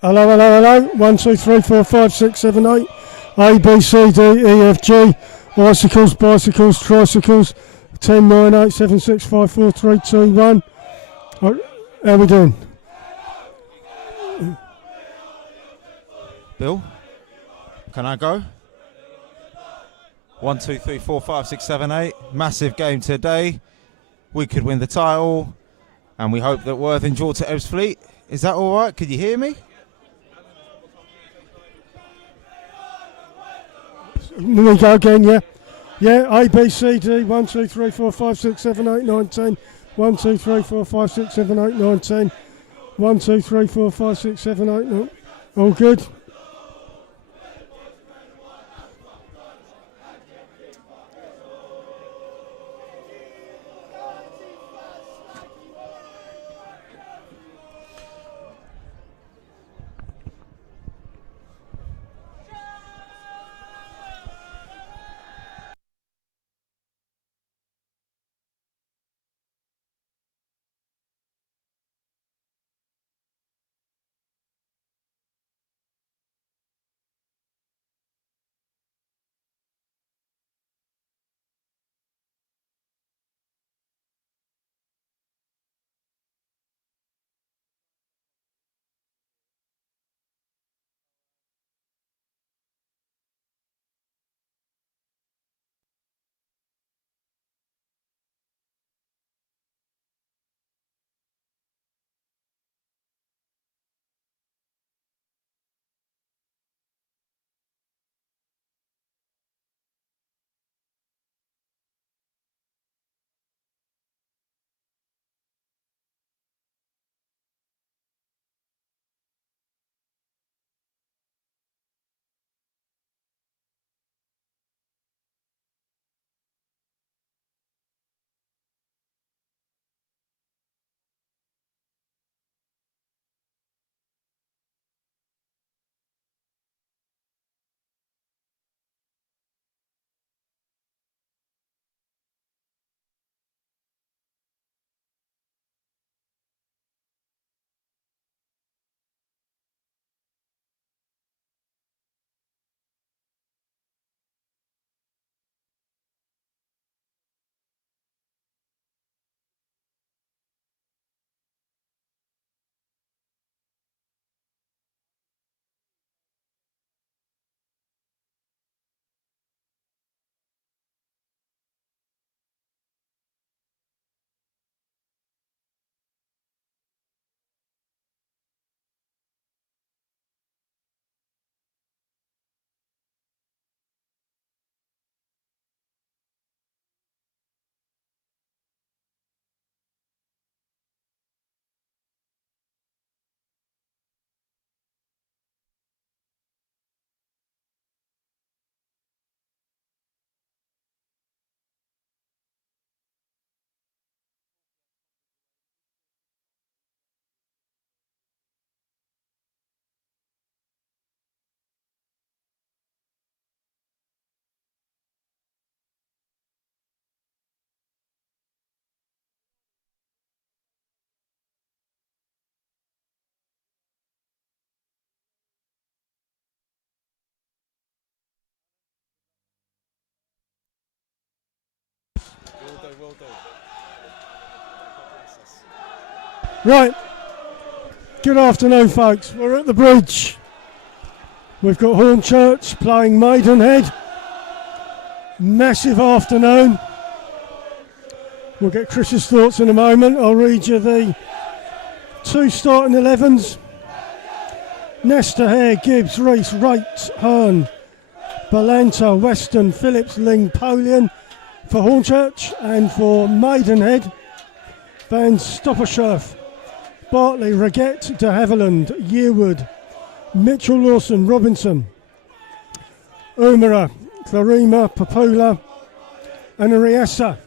Hello, hello, hello. 1, 2, 3, 4, 5, 6, 7, 8. A, B, C, D, E, F, G. Icicles, bicycles, tricycles. 10, 9, 8, 7, 6, 5, 4, 3, 2, 1. How are we doing? Bill, can I go? 1, 2, 3, 4, 5, 6, 7, 8. Massive game today. We could win the title, and we hope that Worthing draw to Ebbsfleet. Is that all right? Can you hear me? We go again, yeah. Yeah, A, B, C, D, 1, 2, 3, 4, 5, 6, 7, 8, 9, 10. 1, 2, 3, 4, 5, 6, 7, 8, 9, 10. 1, 2, 3, 4, 5, 6, 7, 8, 9. All good. Will do. Right. Good afternoon, folks. We're at the bridge. We've got Hornchurch playing Maidenhead. Massive afternoon. We'll get Chris's thoughts in a moment. I'll read you the two starting 11s. Nestor, Hare, Gibbs, Rees, Rates, Hearn, Balanta, Weston, Phillips, Ling, Polian for Hornchurch, and for Maidenhead, Van Stopperscherf, Bartley, Reget, de Havilland, Yearwood, Mitchell, Lawson, Robinson, Umara, Clarima, Papula and Ariessa.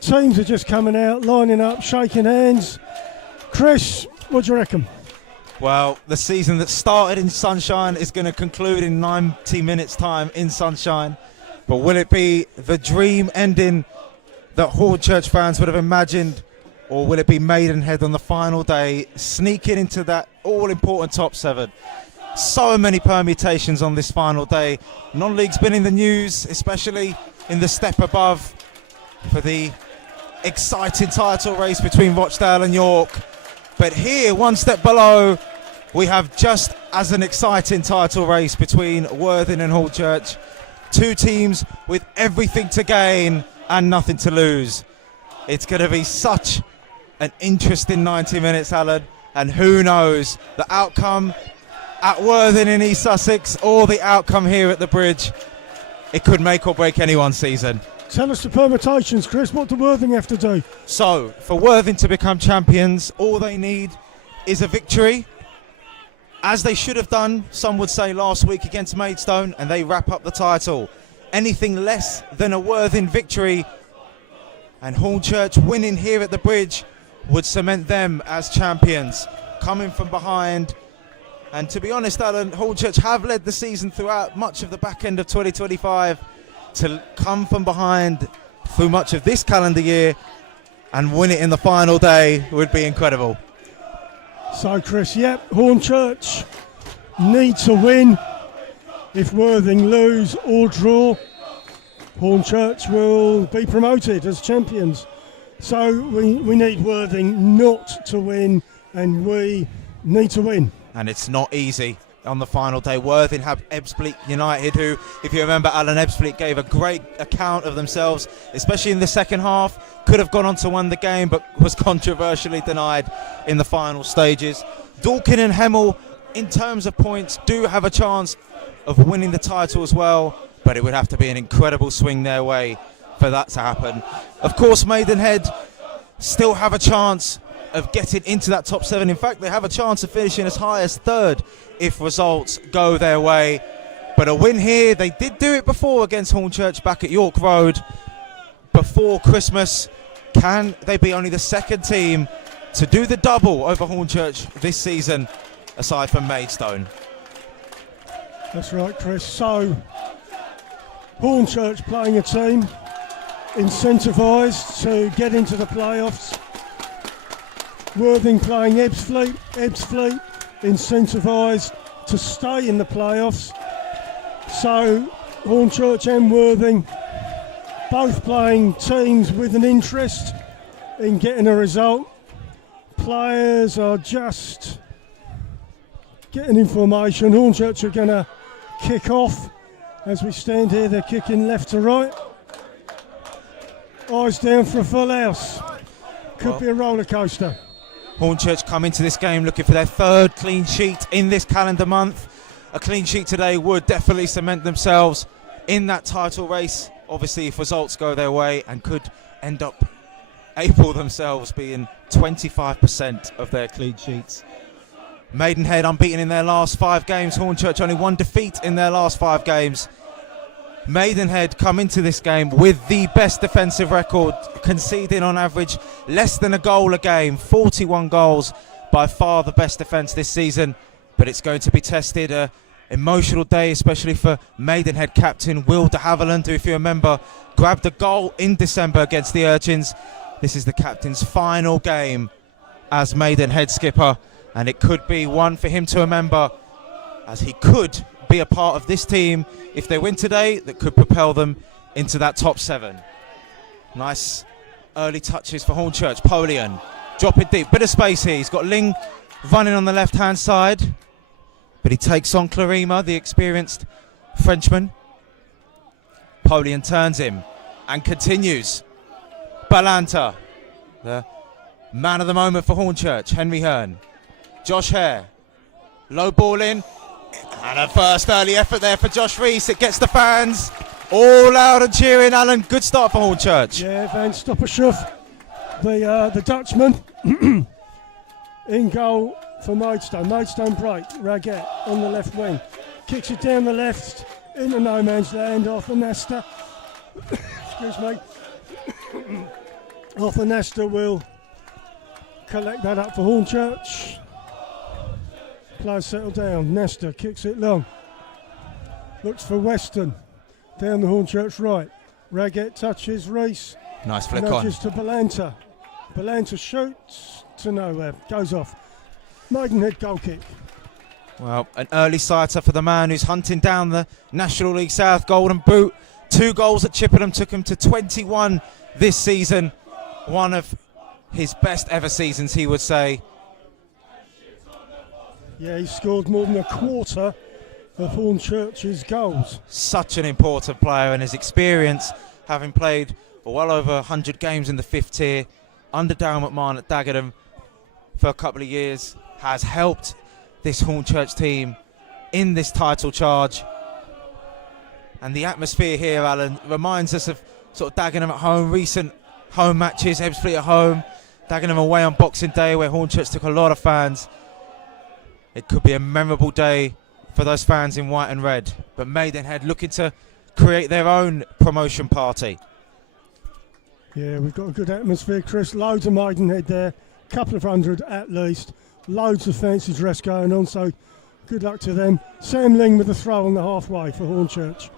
Teams are just coming out, lining up, shaking hands. Chris, what do you reckon? Well, the season that started in sunshine is going to conclude in 90 minutes' time in sunshine. But will it be the dream ending that Hornchurch fans would have imagined Or will it be Maidenhead on the final day, sneaking into that all-important top 7? So many permutations on this final day. Non-league's been in the news, especially in the step above for the exciting title race between Rochdale and York. But here, one step below, we have just as an exciting title race between Worthing and Hornchurch. Two teams with everything to gain and nothing to lose. It's going to be such an interesting 90 minutes, Alan, and who knows, the outcome at Worthing in East Sussex or the outcome here at the Bridge, it could make or break anyone's season. Tell us the permutations, Chris. What do Worthing have to do? So, for Worthing to become champions, all they need is a victory, as they should have done, some would say, last week against Maidstone, and they wrap up the title. Anything less than a Worthing victory and Hornchurch winning here at the Bridge would cement them as champions, coming from behind. And to be honest, Alan, Hornchurch have led the season throughout much of the back end of 2025. To come from behind through much of this calendar year and win it in the final day would be incredible. So, Chris, Hornchurch need to win. If Worthing lose or draw, Hornchurch will be promoted as champions. So we need Worthing not to win, and we need to win. And it's not easy on the final day. Worthing have Ebbsfleet United, who, if you remember, Alan, Ebbsfleet gave a great account of themselves, especially in the second half. Could have gone on to win the game, but was controversially denied in the final stages. Dorking and Hemel, in terms of points, do have a chance of winning the title as well, but it would have to be an incredible swing their way for that to happen. Of course, Maidenhead still have a chance of getting into that top 7. In fact, they have a chance of finishing as high as 3rd if results go their way. But a win here, they did do it before against Hornchurch back at York Road before Christmas. Can they be only the second team to do the double over Hornchurch this season, aside from Maidstone? That's right, Chris. So, Hornchurch playing a team incentivised to get into the playoffs. Worthing playing Ebbsfleet incentivised to stay in the playoffs. So Hornchurch and Worthing both playing teams with an interest in getting a result. Players are just getting information. Hornchurch are going to kick off. As we stand here, they're kicking left to right. Eyes down for a full house. Could be a roller coaster. Hornchurch come into this game looking for their 3rd clean sheet in this calendar month. A clean sheet today would definitely cement themselves in that title race, obviously if results go their way, and could end up able themselves being 25% of their clean sheets. Maidenhead unbeaten in their last 5 games. Hornchurch only 1 defeat in their last 5 games. Maidenhead come into this game with the best defensive record, conceding on average less than a goal a game. 41 goals, by far the best defence this season. But it's going to be tested, an emotional day, especially for Maidenhead captain Will de Havilland, who, if you remember, grabbed a goal in December against the Urchins. This is the captain's final game as Maidenhead skipper, and it could be one for him to remember, as he could be a part of this team if they win today that could propel them into that top 7. Nice early touches for Hornchurch. Polian drop it deep, bit of space here. He's got Ling running on the left hand side, but he takes on Clarima, the experienced Frenchman. Polian turns him and continues. Balanta, the man of the moment for Hornchurch. Henry Hearn, Josh Hare, low ball in. And a first early effort there for Josh Rees. It gets the fans all loud and cheering. Alan, good start for Hornchurch. Yeah, Van Stoppershoff, the Dutchman, in goal for Maidstone. Maidstone break. Raggett on the left wing. Kicks it down the left into no man's land. Arthur Nesta. Excuse me. Arthur Nesta will collect that up for Hornchurch. Players settle down. Nesta kicks it long. Looks for Weston. Down the Hornchurch right. Raggett touches Rees. Nice flick on. Nudges to Balanta. Belanta shoots to nowhere, goes off. Maidenhead goal kick. Well, an early sighter for the man who's hunting down the National League South Golden Boot. 2 goals at Chippenham took him to 21 this season. One of his best ever seasons, he would say. Yeah, he scored more than a quarter of Hornchurch's goals. Such an important player, and his experience, having played well over 100 games in the 5th tier under Darren McMahon at Dagenham for a couple of years, has helped this Hornchurch team in this title charge. And the atmosphere here, Alan, reminds us of sort of Dagenham at home, recent home matches, Ebbsfleet at home, Dagenham away on Boxing Day, where Hornchurch took a lot of fans. It could be a memorable day for those fans in white and red, but Maidenhead looking to create their own promotion party. Yeah, we've got a good atmosphere, Chris. Loads of Maidenhead there, couple of hundred at least. Loads of fancy dress going on, so good luck to them. Sam Ling with the throw on the halfway for Hornchurch.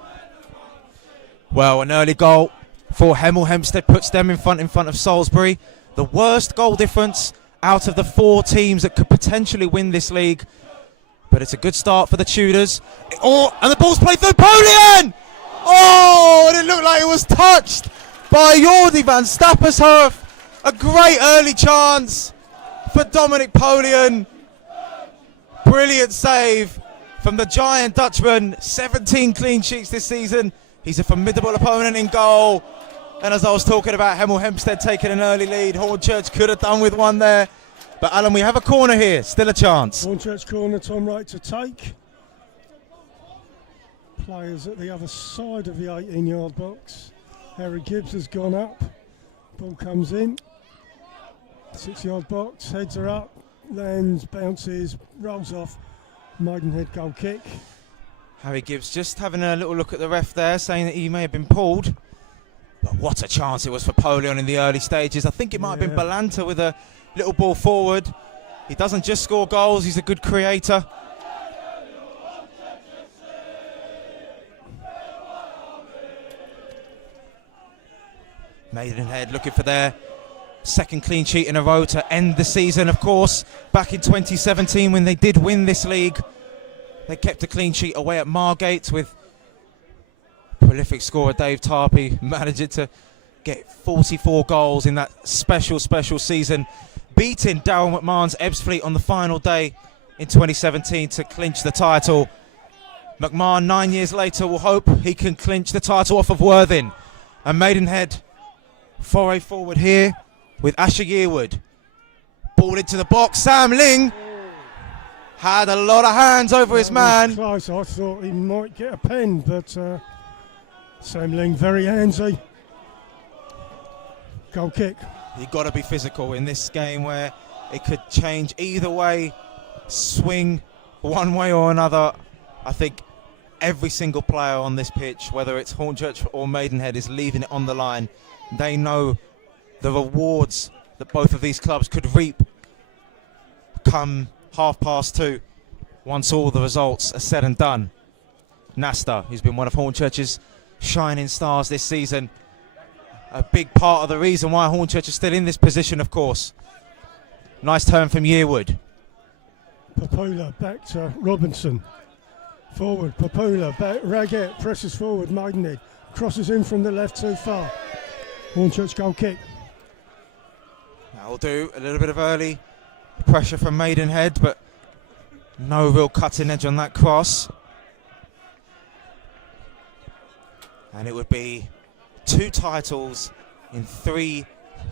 Well, an early goal for Hemel Hempstead puts them in front of Salisbury. The worst goal difference out of the 4 teams that could potentially win this league. But it's a good start for the Tudors. Oh, and the ball's played through Polian! Oh, and it looked like it was touched by Jordi van Stappershoef. A great early chance for Dominic Polian. Brilliant save from the giant Dutchman. 17 clean sheets this season. He's a formidable opponent in goal. And as I was talking about Hemel Hempstead taking an early lead, Hornchurch could have done with one there. But Alan, we have a corner here, still a chance. Hornchurch corner, Tom Wright to take. Players at the other side of the 18-yard box. Harry Gibbs has gone up. Ball comes in. 6-yard box, heads are up, lands, bounces, rolls off. Maidenhead goal kick. Harry Gibbs just having a little look at the ref there, saying that he may have been pulled. But what a chance it was for Polion in the early stages. I think it might have been Belanta with a little ball forward. He doesn't just score goals, he's a good creator. Maidenhead looking for their second clean sheet in a row to end the season, of course. Back in 2017 when they did win this league, they kept a clean sheet away at Margate with prolific scorer Dave Tarpey managing to get 44 goals in that special season, beating Darren McMahon's Ebbsfleet on the final day in 2017 to clinch the title. McMahon 9 years later will hope he can clinch the title off of Worthing. And Maidenhead foray forward here with Asher Yearwood. Ball into the box. Sam Ling had a lot of hands over his man. Close. I thought he might get a pen, but Sam Ling very handsy. Goal kick. You've got to be physical in this game where it could change either way, swing one way or another. I think every single player on this pitch, whether it's Hornchurch or Maidenhead, is leaving it on the line. They know the rewards that both of these clubs could reap come 2:30 once all the results are said and done. Nasta, who's been one of Hornchurch's shining stars this season, a big part of the reason why Hornchurch is still in this position, of course. Nice turn from Yearwood. Papula back to Robinson. Forward, Papula, back, Raggett presses forward, Maidenhead crosses in from the left too far. Hornchurch goal kick. That'll do. A little bit of early pressure from Maidenhead, but no real cutting edge on that cross. And it would be 2 titles in 3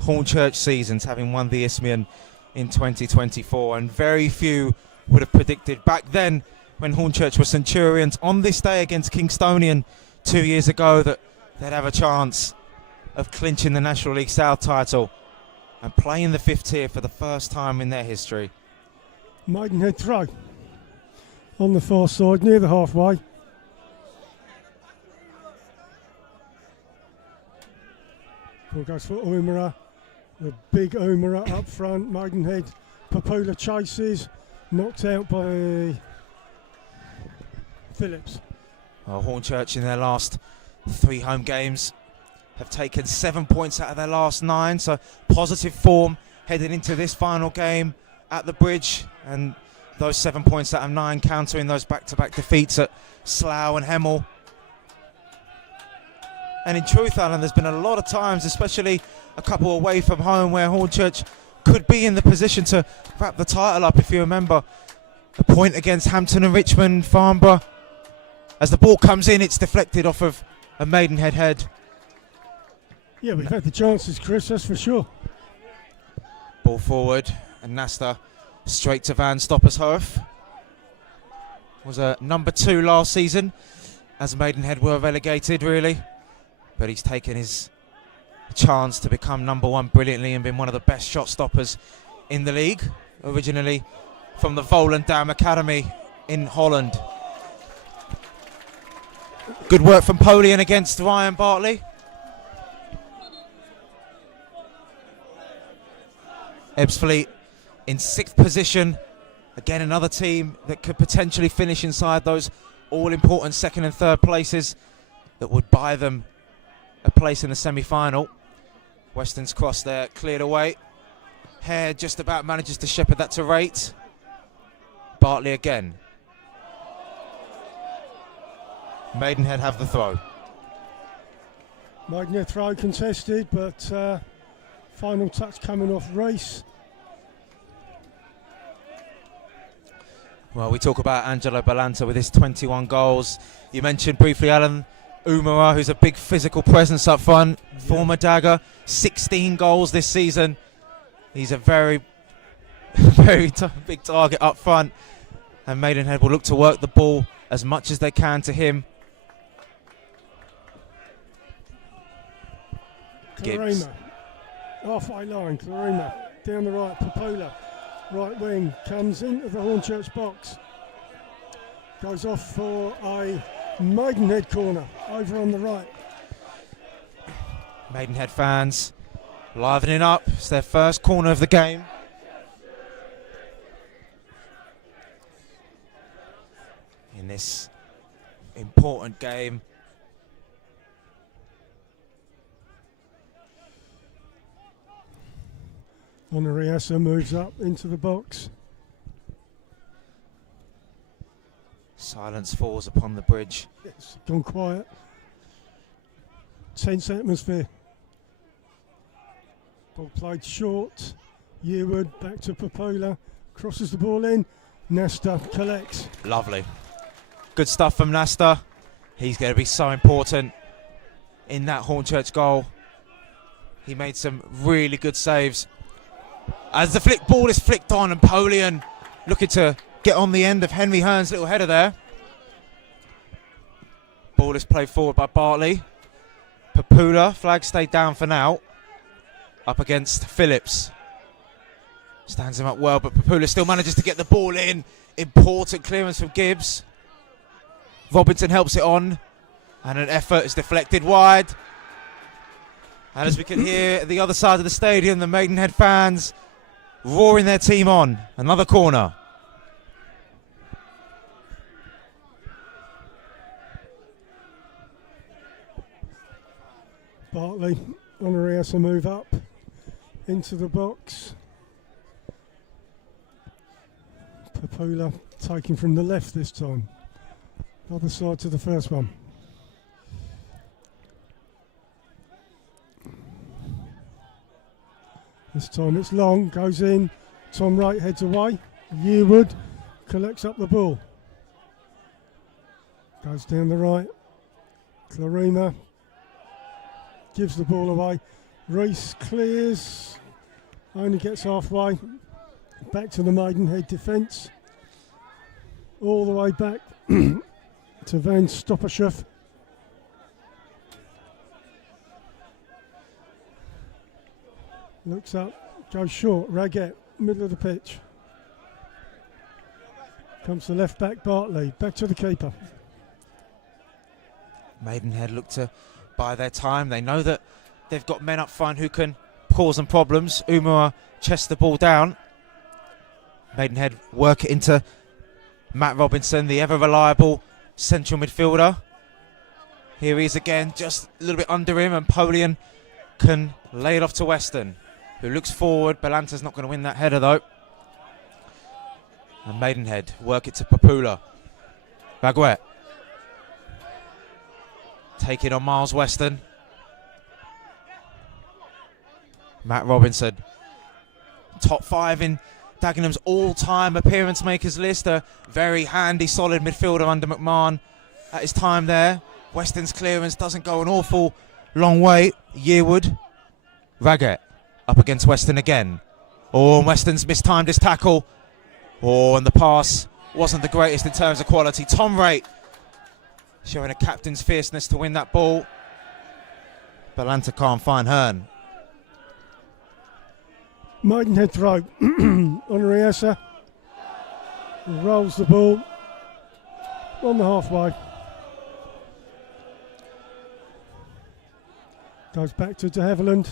Hornchurch seasons, having won the Isthmian in 2024. And very few would have predicted back then, when Hornchurch were Centurions, on this day against Kingstonian 2 years ago, that they'd have a chance of clinching the National League South title and playing the 5th tier for the first time in their history. Maidenhead throw on the far side near the halfway. Ball goes for Umara, the big Umara up front. Maidenhead, Papula chases, knocked out by Phillips. Well, Hornchurch in their last 3 home games have taken 7 points out of their last 9, so positive form heading into this final game at the Bridge, and those 7 points out of 9 countering those back-to-back defeats at Slough and Hemel. And in truth, Alan, there's been a lot of times, especially a couple away from home, where Hornchurch could be in the position to wrap the title up. If you remember the point against Hampton and Richmond, Farnborough, as the ball comes in, it's deflected off of a Maidenhead head. Yeah, we've had the chances, Chris, that's for sure. Ball forward, and Nasta straight to Van Stoppershoef. Was a number 2 last season, as Maidenhead were relegated, really. But he's taken his chance to become number 1 brilliantly and been one of the best shot stoppers in the league, originally from the Volendam Academy in Holland. Good work from Polian against Ryan Bartley. Ebbsfleet in 6th position. Again, another team that could potentially finish inside those all-important 2nd and 3rd places that would buy them a place in the semi-final. Weston's cross there, cleared away. Hare just about manages to shepherd that to Rate. Bartley again. Maidenhead have the throw. Maidenhead throw contested, but final touch coming off Race. Well, we talk about Angelo Balanta with his 21 goals. You mentioned briefly, Alan, Umara, who's a big physical presence up front, former Dagger, 16 goals this season. He's a very, very big target up front, and Maidenhead will look to work the ball as much as they can to him. Gibbs. Clarima, halfway line, Clarima, down the right, Popola, right wing, comes into the Hornchurch box. Goes off for a Maidenhead corner, over on the right. Maidenhead fans livening up. It's their first corner of the game. In this important game. Honorariasa moves up into the box. Silence falls upon the Bridge. It's gone quiet. Tense atmosphere. Ball played short. Yearwood back to Popola. Crosses the ball in. Nasta collects. Lovely. Good stuff from Nasta. He's going to be so important in that Hornchurch goal. He made some really good saves. As the ball is flicked on, and Polian looking to get on the end of Henry Hearn's little header there. Ball is played forward by Bartley. Papula, flag stayed down for now. Up against Phillips. Stands him up well, but Papula still manages to get the ball in. Important clearance from Gibbs. Robinson helps it on, and an effort is deflected wide. And as we can hear at the other side of the stadium, the Maidenhead fans roaring their team on. Another corner. Bartley, Honorariasa move up into the box. Popola taking from the left this time. Other side to the first one. This time it's long, goes in. Tom Wright heads away. Yearwood collects up the ball. Goes down the right. Clarima gives the ball away. Reese clears. Only gets halfway. Back to the Maidenhead defence. All the way back to Van Stoppershoef. Looks up, goes short, Raggett, middle of the pitch. Comes to left back Bartley, back to the keeper. Maidenhead look to buy their time. They know that they've got men up front who can cause them problems. Umar chests the ball down. Maidenhead work it into Matt Robinson, the ever reliable central midfielder. Here he is again, just a little bit under him, and Polian can lay it off to Weston, who looks forward. Belanta's not going to win that header though. And Maidenhead work it to Papula. Baguette. Take it on Miles Weston. Matt Robinson. Top 5 in Dagenham's all-time appearance makers list. A very handy, solid midfielder under McMahon at his time there. Weston's clearance doesn't go an awful long way. Yearwood. Raggett up against Weston again. Oh, and Weston's mistimed his tackle. Oh, and the pass wasn't the greatest in terms of quality. Tom Raitt showing a captain's fierceness to win that ball. Belanta can't find Hearn. Maidenhead throw on Riesa. Rolls the ball on the halfway. Goes back to De Havilland.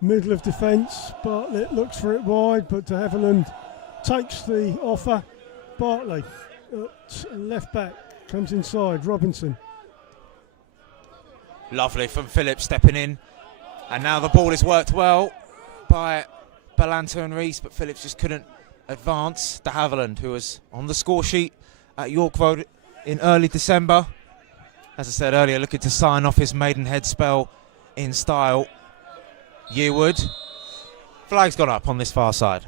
Middle of defence. Bartlett looks for it wide, but De Havilland takes the offer. Bartley at left back comes inside. Robinson. Lovely from Phillips stepping in. And now the ball is worked well by Belanta and Reese, but Phillips just couldn't advance. De Havilland, who was on the score sheet at York Road in early December. As I said earlier, looking to sign off his Maidenhead spell in style. Yearwood. Flag's gone up on this far side.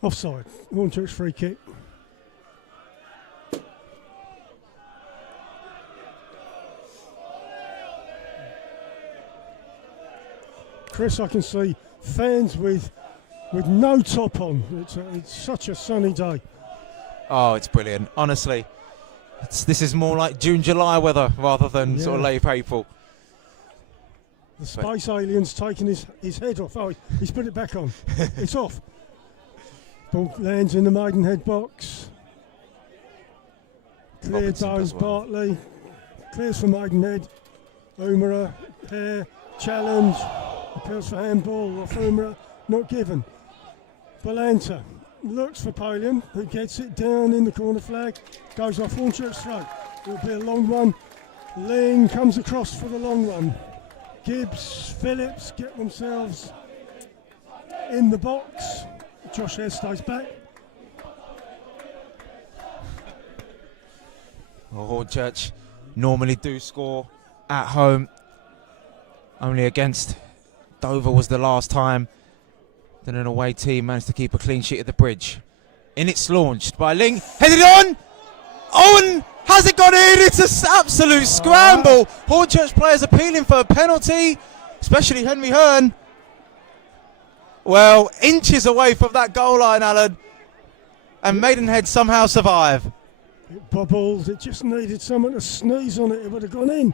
Offside. Hornchurch free kick. Chris, I can see fans with no top on. It's such a sunny day. Oh, it's brilliant. Honestly, this is more like June, July weather rather than sort of late April. The space alien's taken his head off. Oh, he's put it back on. It's off. Ball lands in the Maidenhead box. Cleared by Bartley. Clears for Maidenhead. Umara, Hare, challenge. Appeals for handball off Umara. Not given. Belanta looks for Polian, who gets it down in the corner flag. Goes off Hornchurch's throat. It'll be a long one. Ling comes across for the long one. Gibbs, Phillips get themselves in the box. Josh Hare stays back. Well, Hornchurch normally do score at home. Only against Dover was the last time that an away team managed to keep a clean sheet at the Bridge. In it's launched by Ling. Headed on! Owen! Has it gone in? It's an absolute scramble. Hornchurch players appealing for a penalty, especially Henry Hearn. Well, inches away from that goal line, Alan. And Maidenhead somehow survive. It bubbled. It just needed someone to sneeze on it. It would have gone in.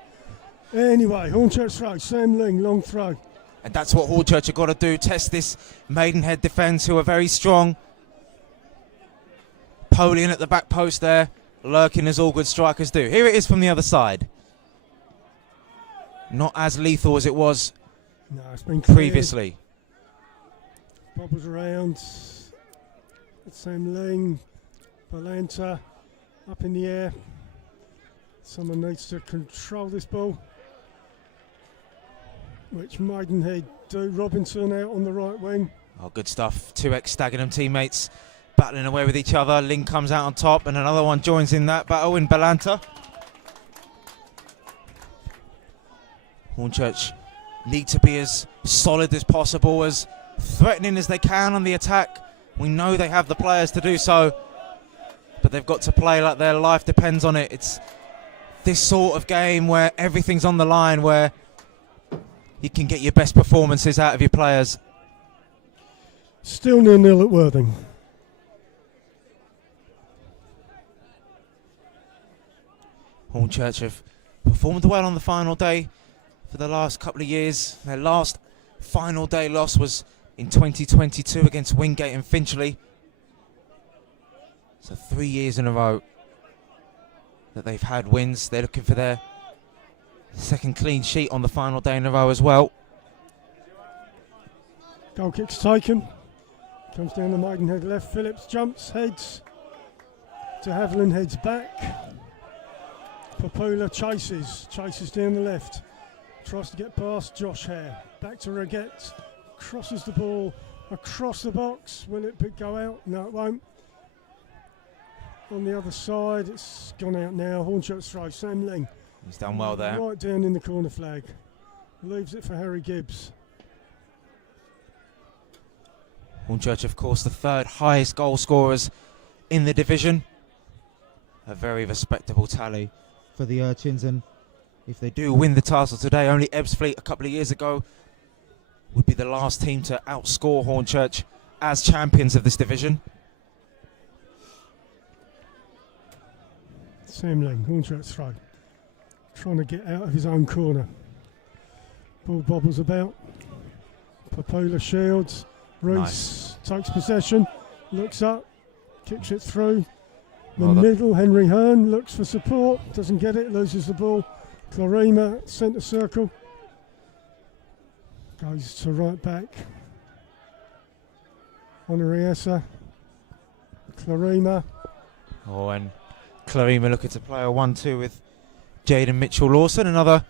Anyway, Hornchurch throw. Sam Ling, long throw. And that's what Hornchurch have got to do. Test this Maidenhead defence, who are very strong. Polian at the back post there, lurking as all good strikers do. Here it is from the other side. Not as lethal as it was it's been previously. Bobbles around. Sam Ling, Belanta up in the air. Someone needs to control this ball, which Maidenhead do. Robinson out on the right wing. Oh, good stuff. Two ex-Dagenham teammates battling away with each other. Ling comes out on top, and another one joins in that battle in Belanta. Hornchurch need to be as solid as possible, as threatening as they can on the attack. We know they have the players to do so, but they've got to play like their life depends on it. It's this sort of game where everything's on the line, where you can get your best performances out of your players. Still 0-0 at Worthing. Hornchurch have performed well on the final day for the last couple of years. Their last final day loss was in 2022 against Wingate and Finchley. So 3 years in a row that they've had wins. They're looking for their second clean sheet on the final day in a row as well. Goal kick's taken. Comes down the Maidenhead left. Phillips jumps, heads. De Havilland heads back. Papula chases down the left, tries to get past Josh Hare, back to Reget, crosses the ball across the box. Will it go out? No, it won't. On the other side, it's gone out now. Hornchurch throw, Sam Ling. He's done well there. Right down in the corner flag. Leaves it for Harry Gibbs. Hornchurch, of course, the third highest goal scorers in the division. A very respectable tally for the Urchins, and if they do win the title today, only Ebbsfleet a couple of years ago would be the last team to outscore Hornchurch as champions of this division. Sam Ling, Hornchurch throw. Trying to get out of his own corner. Ball bobbles about. Papula shields. Reese takes possession, looks up, kicks it through. The middle, Henry Hearn looks for support, doesn't get it, loses the ball. Clarima, centre circle. Goes to right back. Honoriesa. Clarima. Oh, and Clarima looking to play a 1-2 with Jaden Mitchell-Lawson, another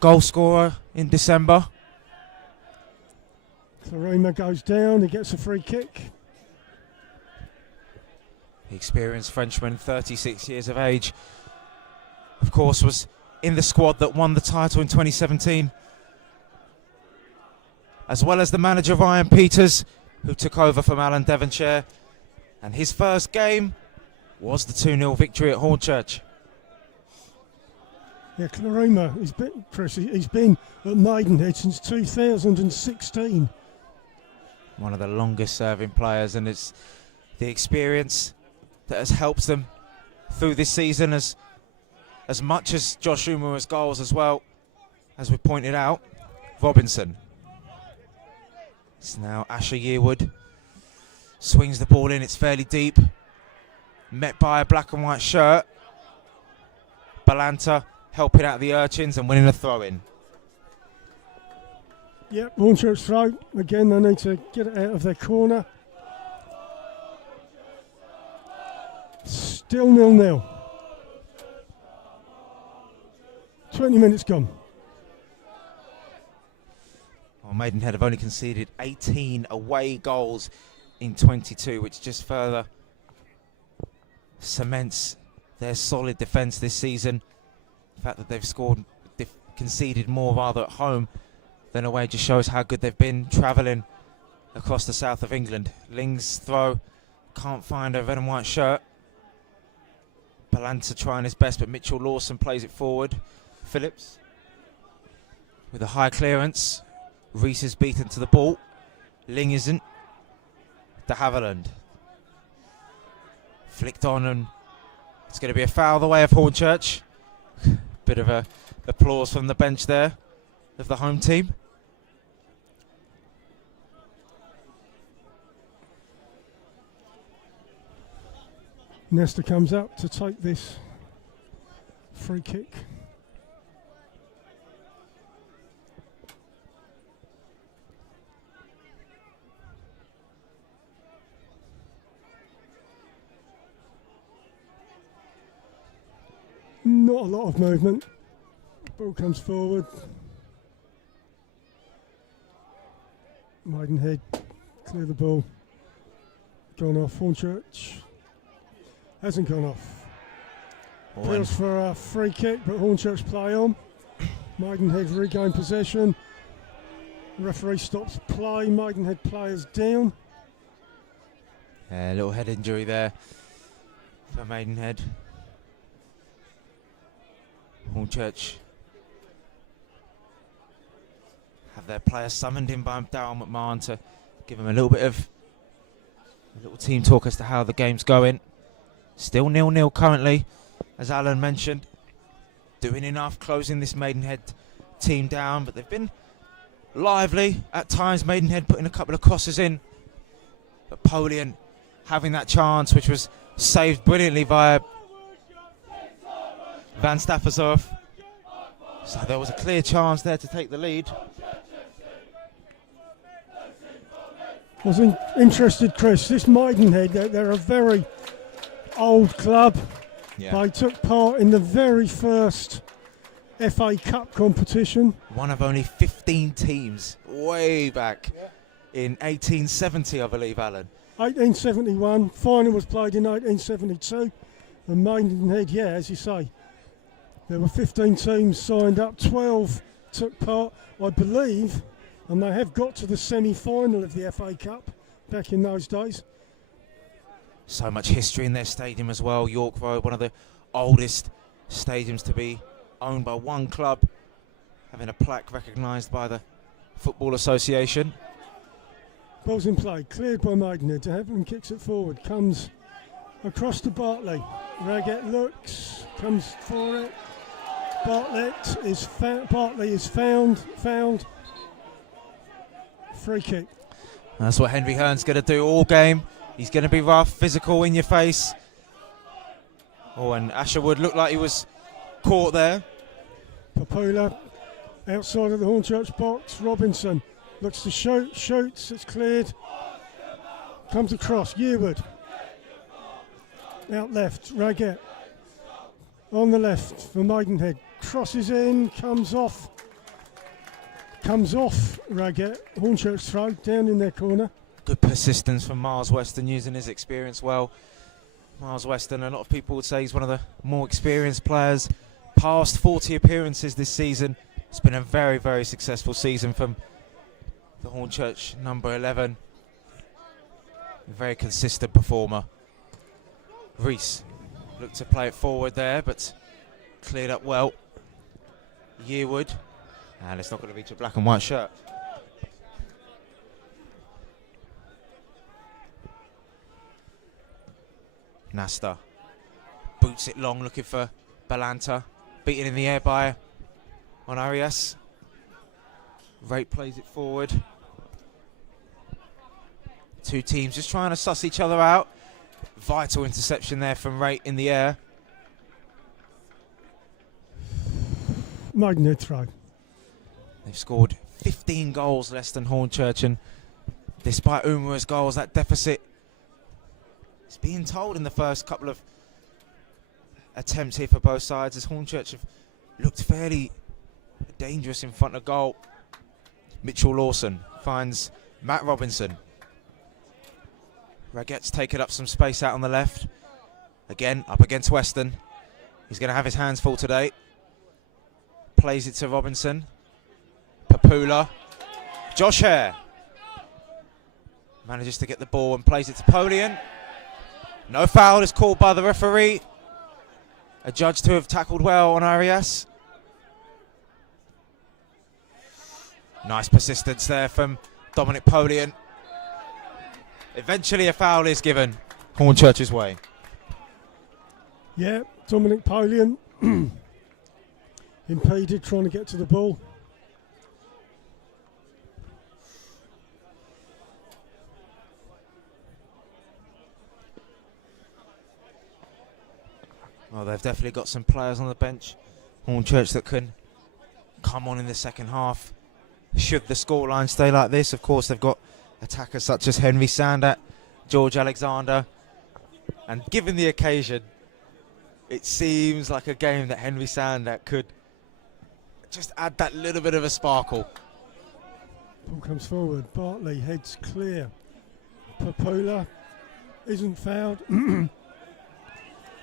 goal scorer in December. Clarima goes down, he gets a free kick. The experienced Frenchman, 36 years of age, of course, was in the squad that won the title in 2017, as well as the manager Ryan Peters, who took over from Alan Devonshire, and his first game was the 2-0 victory at Hornchurch. Yeah, Clarima, he's been at Maidenhead since 2016. One of the longest serving players, and it's the experience that has helped them through this season as much as Josh Uma's goals as well, as we pointed out. Robinson. It's now Asher Yearwood. Swings the ball in, it's fairly deep. Met by a black and white shirt. Balanta helping out the Urchins and winning a throw-in. Yep, Hornchurch throw. Again, they need to get it out of their corner. Still 0-0. 20 minutes gone. Well, Maidenhead have only conceded 18 away goals in 22, which just further cements their solid defence this season. The fact that they've conceded more rather at home than away just shows how good they've been travelling across the south of England. Ling's throw, can't find a red and white shirt. Balanta trying his best, but Mitchell-Lawson plays it forward. Phillips with a high clearance. Reese is beaten to the ball. Ling isn't. De Havilland flicked on, and it's going to be a foul the way of Hornchurch. Bit of a applause from the bench there of the home team. Nesta comes up to take this free kick. Not a lot of movement. Ball comes forward. Maidenhead clear the ball. Gone off. Hornchurch hasn't gone off. Appeals for a free kick, but Hornchurch play on. Maidenhead regain possession. Referee stops play. Maidenhead players down. A little head injury there for Maidenhead. Hornchurch have their players summoned in by Darryl McMahon to give him a little team talk as to how the game's going. Still 0-0 currently, as Alan mentioned. Doing enough, closing this Maidenhead team down, but they've been lively at times. Maidenhead putting a couple of crosses in, but Polian having that chance, which was saved brilliantly by Van Stafferzorf. So there was a clear chance there to take the lead. I was interested, Chris. This Maidenhead, they're a very old club. Yeah. They took part in the very first FA Cup competition. One of only 15 teams way back in 1870, I believe, Alan. 1871, final was played in 1872. And Maidenhead, yeah, as you say, there were 15 teams signed up, 12 took part, I believe, and they have got to the semi-final of the FA Cup back in those days. So much history in their stadium as well. York Road, one of the oldest stadiums to be owned by one club, having a plaque recognised by the Football Association. Ball's in play, cleared by Maidenhead. De Havilland kicks it forward, comes across to Bartley. Raggett looks, comes for it. Bartley is found. Free kick. That's what Henry Hearn's going to do all game. He's going to be rough, physical, in your face. Oh, and Asherwood looked like he was caught there. Papula outside of the Hornchurch box. Robinson looks to shoot, shoots, it's cleared. Comes across, Yearwood. Out left, Raggett. On the left for Maidenhead. Crosses in, comes off. Raggett. Hornchurch throw, down in their corner. Good persistence from Miles Weston, using his experience well. Miles Weston, a lot of people would say he's one of the more experienced players. Past 40 appearances this season. It's been a very, very successful season from the Hornchurch number 11. A very consistent performer. Reese looked to play it forward there, but cleared up well. Yearwood, and it's not going to reach a black and white shirt. Nasta boots it long, looking for Balanta. Beaten in the air by Onarias. Rate plays it forward. Two teams just trying to suss each other out. Vital interception there from Rate in the air. Maidenhead throw. They've scored 15 goals less than Hornchurch, and despite Umara's goals, that deficit is being told in the first couple of attempts here for both sides, as Hornchurch have looked fairly dangerous in front of goal. Mitchell Lawson finds Matt Robinson. Raggette's taken up some space out on the left. Again, up against Weston. He's going to have his hands full today. Plays it to Robinson. Papula. Josh Hare manages to get the ball and plays it to Polian. No foul is called by the referee. A judge to have tackled well on Arias. Nice persistence there from Dominic Polian. Eventually a foul is given Hornchurch's way. Yeah, Dominic Polian impeded trying to get to the ball. Well, they've definitely got some players on the bench, Hornchurch, that can come on in the second half. Should the scoreline stay like this, of course, they've got attackers such as Henry Sandat, George Alexander, and given the occasion, it seems like a game that Henry Sandat could just add that little bit of a sparkle. Ball comes forward, Bartley heads clear. Papula isn't fouled.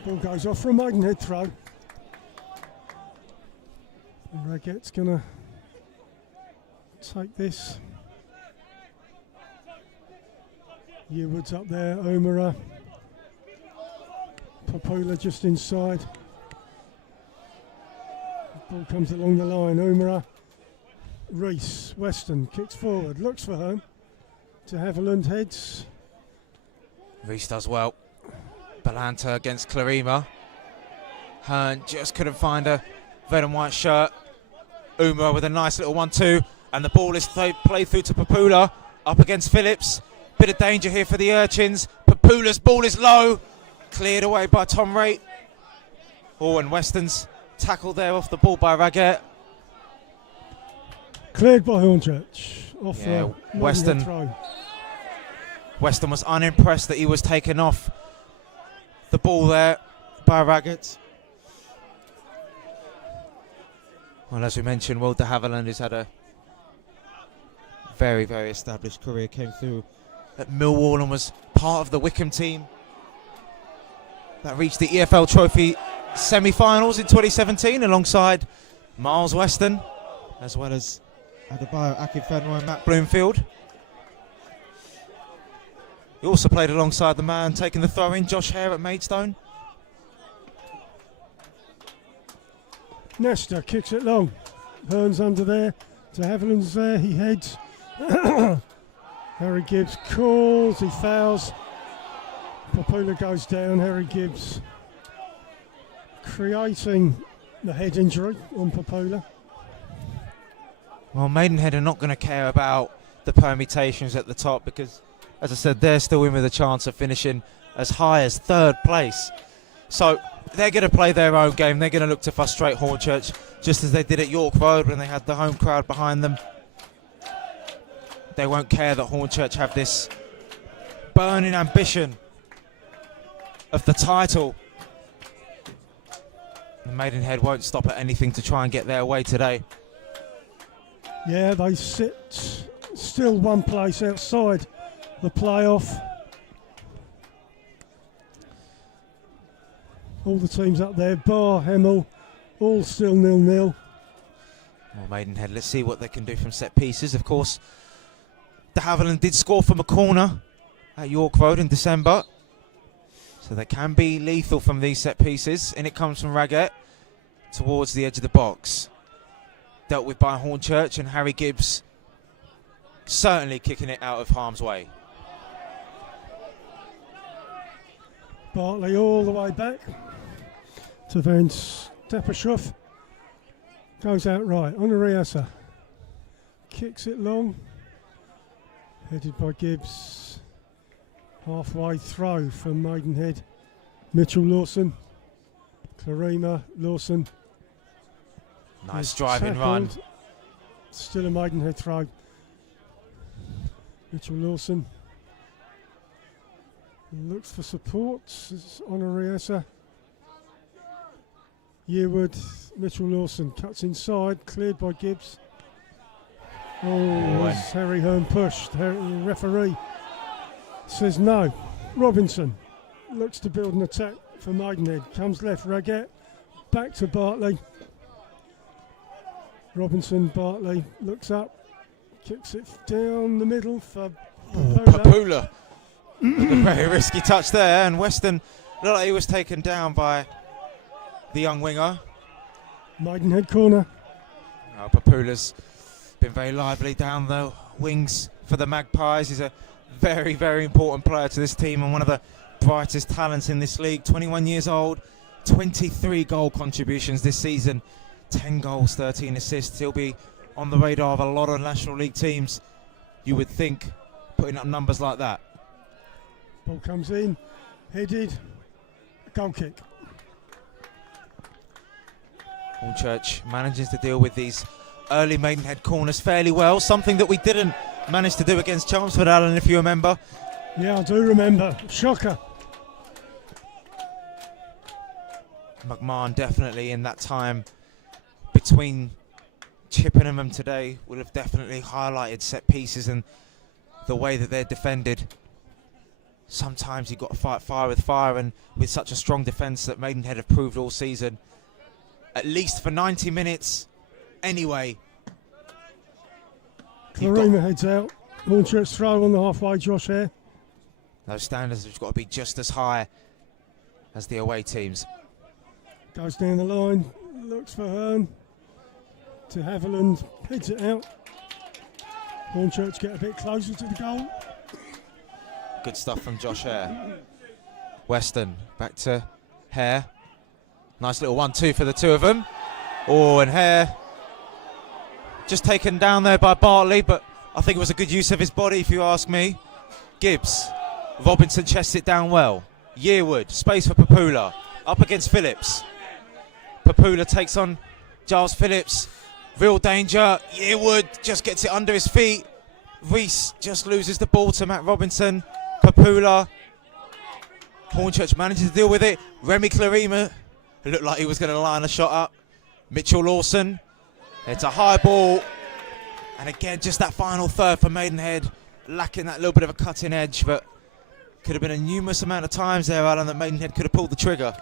Ball goes off for a Maidenhead throw. And Raggette's going to take this. Yearwood's up there, Omara. Papula just inside. Ball comes along the line, Omara. Reese, Weston, kicks forward, looks for home. De Havilland heads. Reese does well. Balanta against Clarima. Hearn just couldn't find a red and white shirt. Umar with a nice little 1-2, and the ball is played through to Papula, up against Phillips. Bit of danger here for the Urchins. Papula's ball is low, cleared away by Tom Raitt. Oh, and Weston's tackled there off the ball by Raggett. Cleared by Hornchurch. Off Weston. throw. Weston was unimpressed that he was taken off the ball there. by Raggett. Well, as we mentioned, Will de Havilland has had a very, very established career. Came through at Millwall and was part of the Wickham team that reached the EFL Trophy semi-finals in 2017 alongside Miles Weston, as well as Adebayo Akinfenwa and Matt Bloomfield. He also played alongside the man taking the throw-in, Josh Hare at Maidstone. Nesta kicks it long. Hearn's under there. De Havilland's there. He heads. Harry Gibbs calls. He fouls. Papula goes down. Harry Gibbs creating the head injury on Papula. Well, Maidenhead are not going to care about the permutations at the top because, as I said, they're still in with a chance of finishing as high as third place. So they're going to play their own game. They're going to look to frustrate Hornchurch just as they did at York Road when they had the home crowd behind them. They won't care that Hornchurch have this burning ambition of the title. The Maidenhead won't stop at anything to try and get their way today. Yeah, they sit still one place outside the playoff. All the teams up there, bar Hemel, all still 0-0. Well, Maidenhead, let's see what they can do from set pieces. Of course, de Havilland did score from a corner at York Road in December. So they can be lethal from these set pieces. And it comes from Raggett towards the edge of the box. Dealt with by Hornchurch, and Harry Gibbs certainly kicking it out of harm's way. Bartley all the way back to Van Steppershoff. Goes out right. Onariasa kicks it long. Headed by Gibbs. Halfway throw from Maidenhead. Mitchell Lawson. Clarima Lawson. Nice driving run. Still a Maidenhead throw. Mitchell Lawson looks for support. It's Onariasa. Yearwood, Mitchell Lawson cuts inside, cleared by Gibbs. Oh, as Harry Hearn pushed. The referee says no. Robinson looks to build an attack for Maidenhead. Comes left, Raggett. Back to Bartley. Robinson, Bartley looks up. Kicks it down the middle for Papula. A very risky touch there, and Weston looked like he was taken down by the young winger. Maidenhead corner. Papula's been very lively down the wings for the Magpies. He's a very, very important player to this team and one of the brightest talents in this league. 21 years old, 23 goal contributions this season, 10 goals, 13 assists. He'll be on the radar of a lot of National League teams, you would think, putting up numbers like that. Ball comes in, headed, goal kick. Hornchurch manages to deal with these early Maidenhead corners fairly well, something that we didn't manage to do against Chelmsford, Alan, if you remember. Yeah, I do remember. Shocker. McMahon definitely in that time between Chippenham and today would have definitely highlighted set pieces and the way that they're defended. Sometimes you've got to fight fire with fire, and with such a strong defence that Maidenhead have proved all season, at least for 90 minutes anyway. Clarima heads out. Hornchurch throw on the halfway, Josh Hare. Those standards have got to be just as high as the away teams. Goes down the line, looks for Hearn. De Havilland heads it out. Hornchurch get a bit closer to the goal. Good stuff from Josh Hare. Weston back to Hare. Nice little 1-2 for the two of them. Oh, and Hare just taken down there by Bartley, but I think it was a good use of his body, if you ask me. Gibbs. Robinson chests it down well. Yearwood, space for Papula. Up against Phillips. Papula takes on Giles Phillips. Real danger. Yearwood just gets it under his feet. Reese just loses the ball to Matt Robinson. Papula Hornchurch manages to deal with it. Remy Clarima, who looked like he was going to line a shot up. Mitchell Lawson. It's a high ball. And again, just that final third for Maidenhead, lacking that little bit of a cutting edge, but could have been a numerous amount of times there, Alan, that Maidenhead could have pulled the trigger.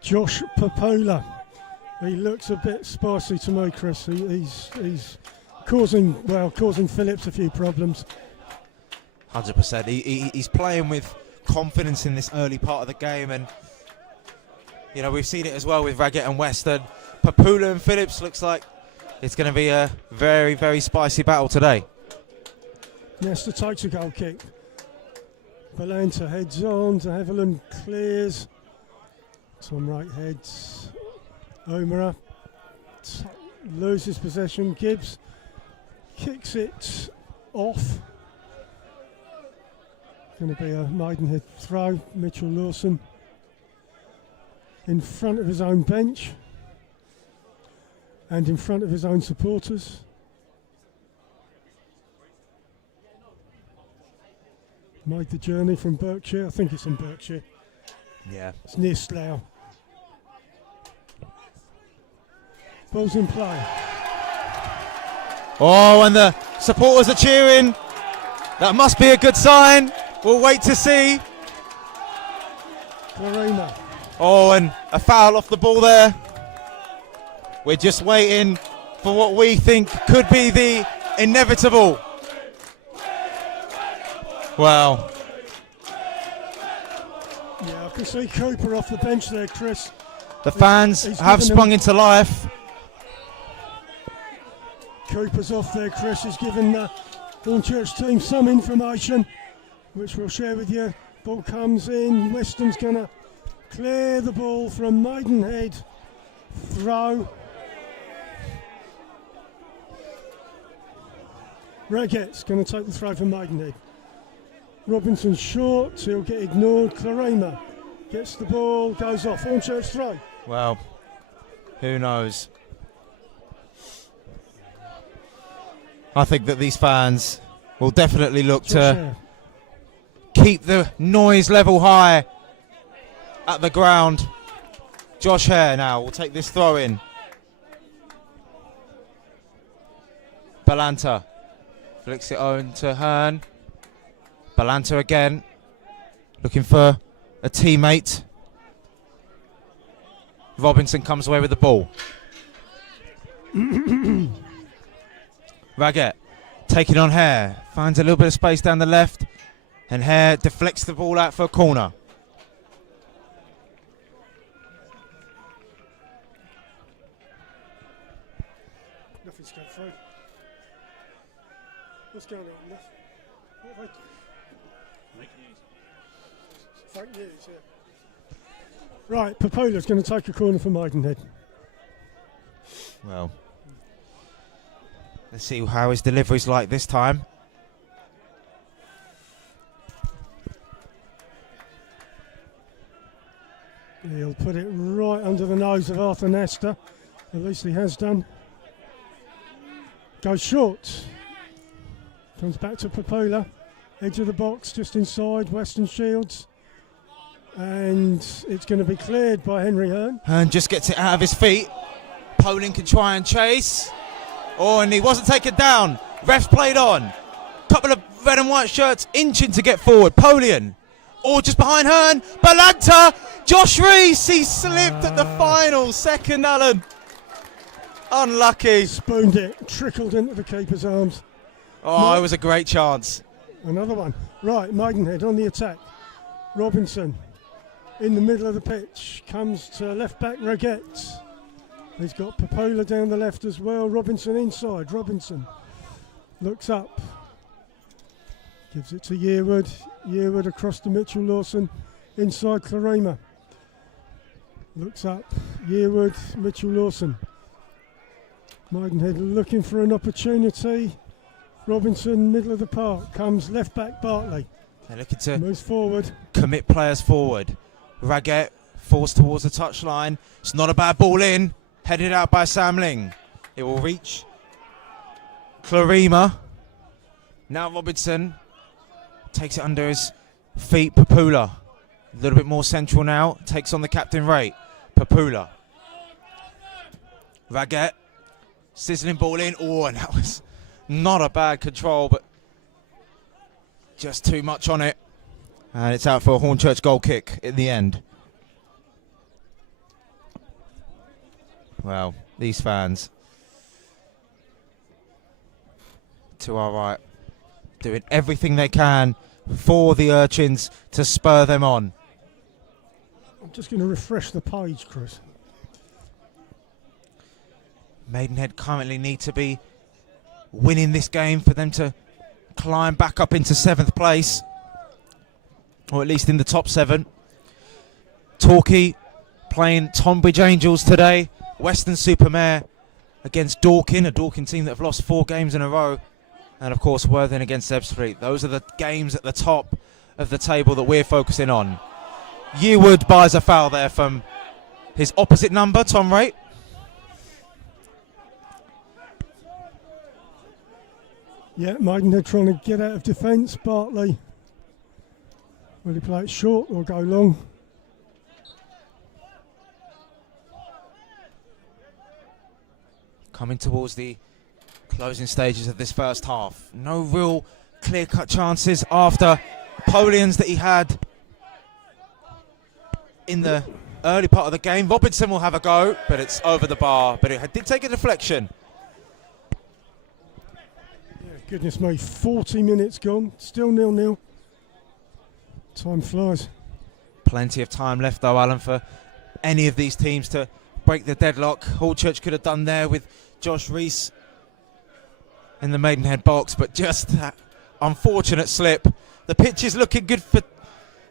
Josh Popola. He looks a bit spicy to me, Chris. He's causing Phillips a few problems. 100%. He's playing with confidence in this early part of the game, and you know, we've seen it as well with Raggett and Western. Papula and Phillips looks like it's going to be a very, very spicy battle today. Nesta takes a goal kick. Balanta heads on to Haviland, clears. Tom Wright heads. Omara loses possession. Gibbs kicks it off. Going to be a Maidenhead throw. Mitchell Lawson in front of his own bench and in front of his own supporters. Made the journey from Berkshire. I think it's in Berkshire. Yeah. It's near Slough. Ball's in play. Oh, and the supporters are cheering. That must be a good sign. We'll wait to see. Clarima. Oh, and a foul off the ball there. We're just waiting for what we think could be the inevitable. Wow. Yeah, I can see Cooper off the bench there, Chris. The fans have sprung into life. Cooper's off there, Chris. He's given the Hornchurch team some information, which we'll share with you. Ball comes in. Weston's going to clear the ball from Maidenhead. Throw. Raggett's going to take the throw from Maidenhead. Robinson short, he'll get ignored. Clarima gets the ball, goes off. Hornchurch throw. Well, who knows? I think that these fans will definitely look to keep the noise level high at the ground. Josh Hare now will take this throw in. Balanta flicks it on to Hearn. Balanta again, looking for a teammate. Robinson comes away with the ball. Raggett taking on Hare, finds a little bit of space down the left, and Hare deflects the ball out for a corner. Nothing's going through. What's going on, Nick? Fake news, yeah. Right, Popola's going to take a corner for Maidenhead. Well, let's see how his delivery's like this time. He'll put it right under the nose of Arthur Nesta. At least he has done. Goes short. Comes back to Popola. Edge of the box, just inside Western Shields. And it's going to be cleared by Henry Hearn. Hearn just gets it out of his feet. Poling can try and chase. Oh, and he wasn't taken down. Refs played on. Couple of red and white shirts inching to get forward. Polian. Oh, just behind Hearn. Balanta. Josh Reese. He slipped at the final second, Alan. Unlucky. Spooned it. Trickled into the keeper's arms. Oh, it was a great chance. Another one. Right, Maidenhead on the attack. Robinson in the middle of the pitch. Comes to left back Raggett. He's got Popola down the left as well. Robinson inside. Robinson looks up. Gives it to Yearwood. Yearwood across to Mitchell Lawson. Inside Clarima. Looks up. Yearwood, Mitchell Lawson. Maidenhead looking for an opportunity. Robinson, middle of the park. Comes left back Bartley. They're looking to moves forward. Commit players forward. Raggett forced towards the touchline. It's not a bad ball in. Headed out by Sam Ling. It will reach Clarima. Now Robinson takes it under his feet. Popula A little bit more central now. Takes on the captain Ray. Papula. Raget. Sizzling ball in. Oh, and that was not a bad control, but just too much on it. And it's out for a Hornchurch goal kick in the end. Well, these fans to our right, doing everything they can for the Urchins to spur them on. I'm just going to refresh the page, Chris. Maidenhead currently need to be winning this game for them to climb back up into 7th place, or at least in the top 7. Torquay playing Tonbridge Angels today. Weston-super-Mare against Dorking, a Dorking team that have lost 4 games in a row. And of course Worthing against Ebbsfleet. Those are the games at the top of the table that we're focusing on. Yearwood buys a foul there from his opposite number, Tom Ray. Yeah, Maidenhead trying to get out of defence. Bartley, will he play it short or go long? Coming towards the closing stages of this first half. No real clear-cut chances after Polians that he had in the early part of the game. Robinson will have a go, but it's over the bar. But it did take a deflection. Yeah, goodness me, 40 minutes gone, still 0-0. Time flies. Plenty of time left though, Alan, for any of these teams to break the deadlock. Hornchurch could have done there with Josh Rees in the Maidenhead box, but just that unfortunate slip. The pitch is looking good for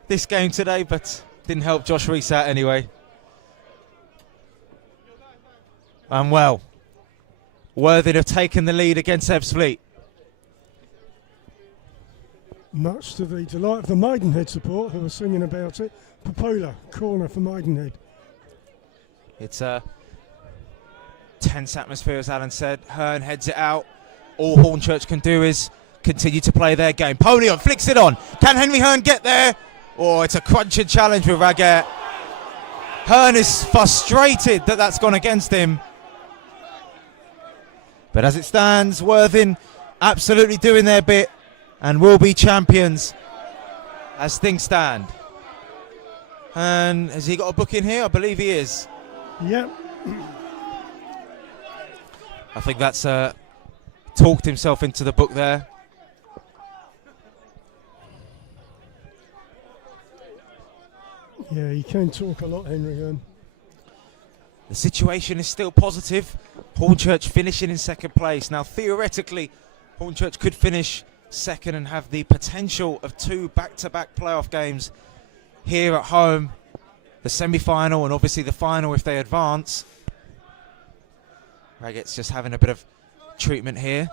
this game today, but didn't help Josh Rees out anyway. And well, Worthing have taken the lead against Ebbsfleet. Much to the delight of the Maidenhead support who are singing about it. Popola, corner for Maidenhead. It's a tense atmosphere, as Alan said. Hearn heads it out. All Hornchurch can do is continue to play their game. Polion flicks it on. Can Henry Hearn get there? Oh, it's a crunching challenge with Raget. Hearn is frustrated that that's gone against him. But as it stands, Worthing absolutely doing their bit and will be champions as things stand. And has he got a book in here? I believe he is. Yep. I think that's talked himself into the book there. Yeah, he can talk a lot, Henry Hearn. The situation is still positive. Hornchurch finishing in 2nd place. Now, theoretically, Hornchurch could finish 2nd and have the potential of 2 back-to-back playoff games here at home. The semi-final and obviously the final if they advance. Raget's just having a bit of treatment here.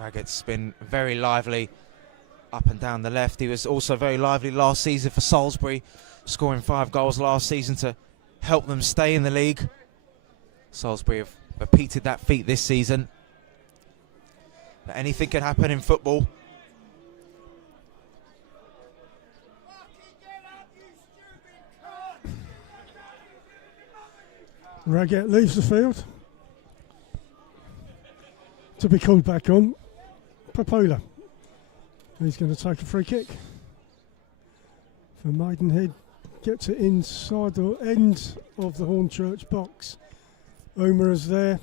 Raget's been very lively up and down the left. He was also very lively last season for Salisbury, scoring 5 goals last season to help them stay in the league. Salisbury have repeated that feat this season. But anything can happen in football. Raget leaves the field to be called back on. Popola. He's going to take a free kick for Maidenhead. Gets it inside the end of the Hornchurch box. Uma is there.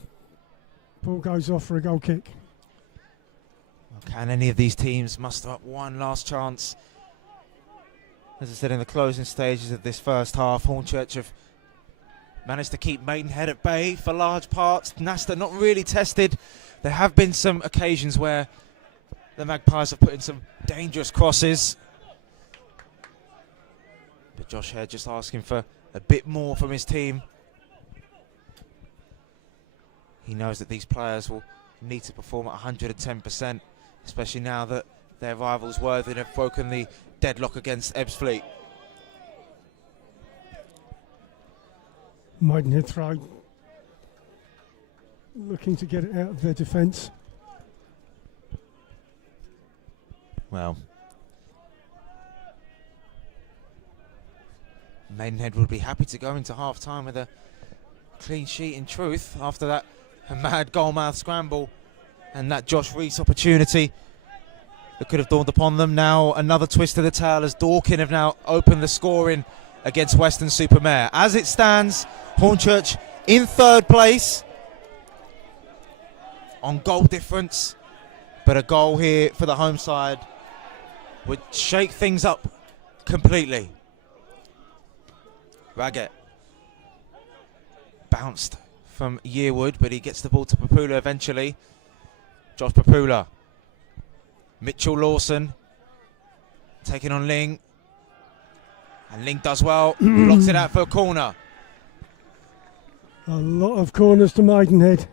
Ball goes off for a goal kick. Can any of these teams muster up one last chance? As I said, in the closing stages of this first half, Hornchurch have managed to keep Maidenhead at bay for large parts. Nasta not really tested. There have been some occasions where the Magpies have put in some dangerous crosses. But Josh Hare just asking for a bit more from his team. He knows that these players will need to perform at 110%, especially now that their rivals Worthing have broken the deadlock against Ebbsfleet. Maidenhead throw. Looking to get it out of their defence. Well, Maidenhead would be happy to go into half-time with a clean sheet in truth after that mad goalmouth scramble and that Josh Reese opportunity that could have dawned upon them. Now another twist to the tail as Dorking have now opened the scoring against Weston-super-Mare. As it stands, Hornchurch in third place on goal difference, but a goal here for the home side would shake things up completely. Raggett bounced from Yearwood, but he gets the ball to Papula eventually. Josh Papula. Mitchell Lawson taking on Ling. And Ling does well, blocks it out for a corner. A lot of corners to Maidenhead.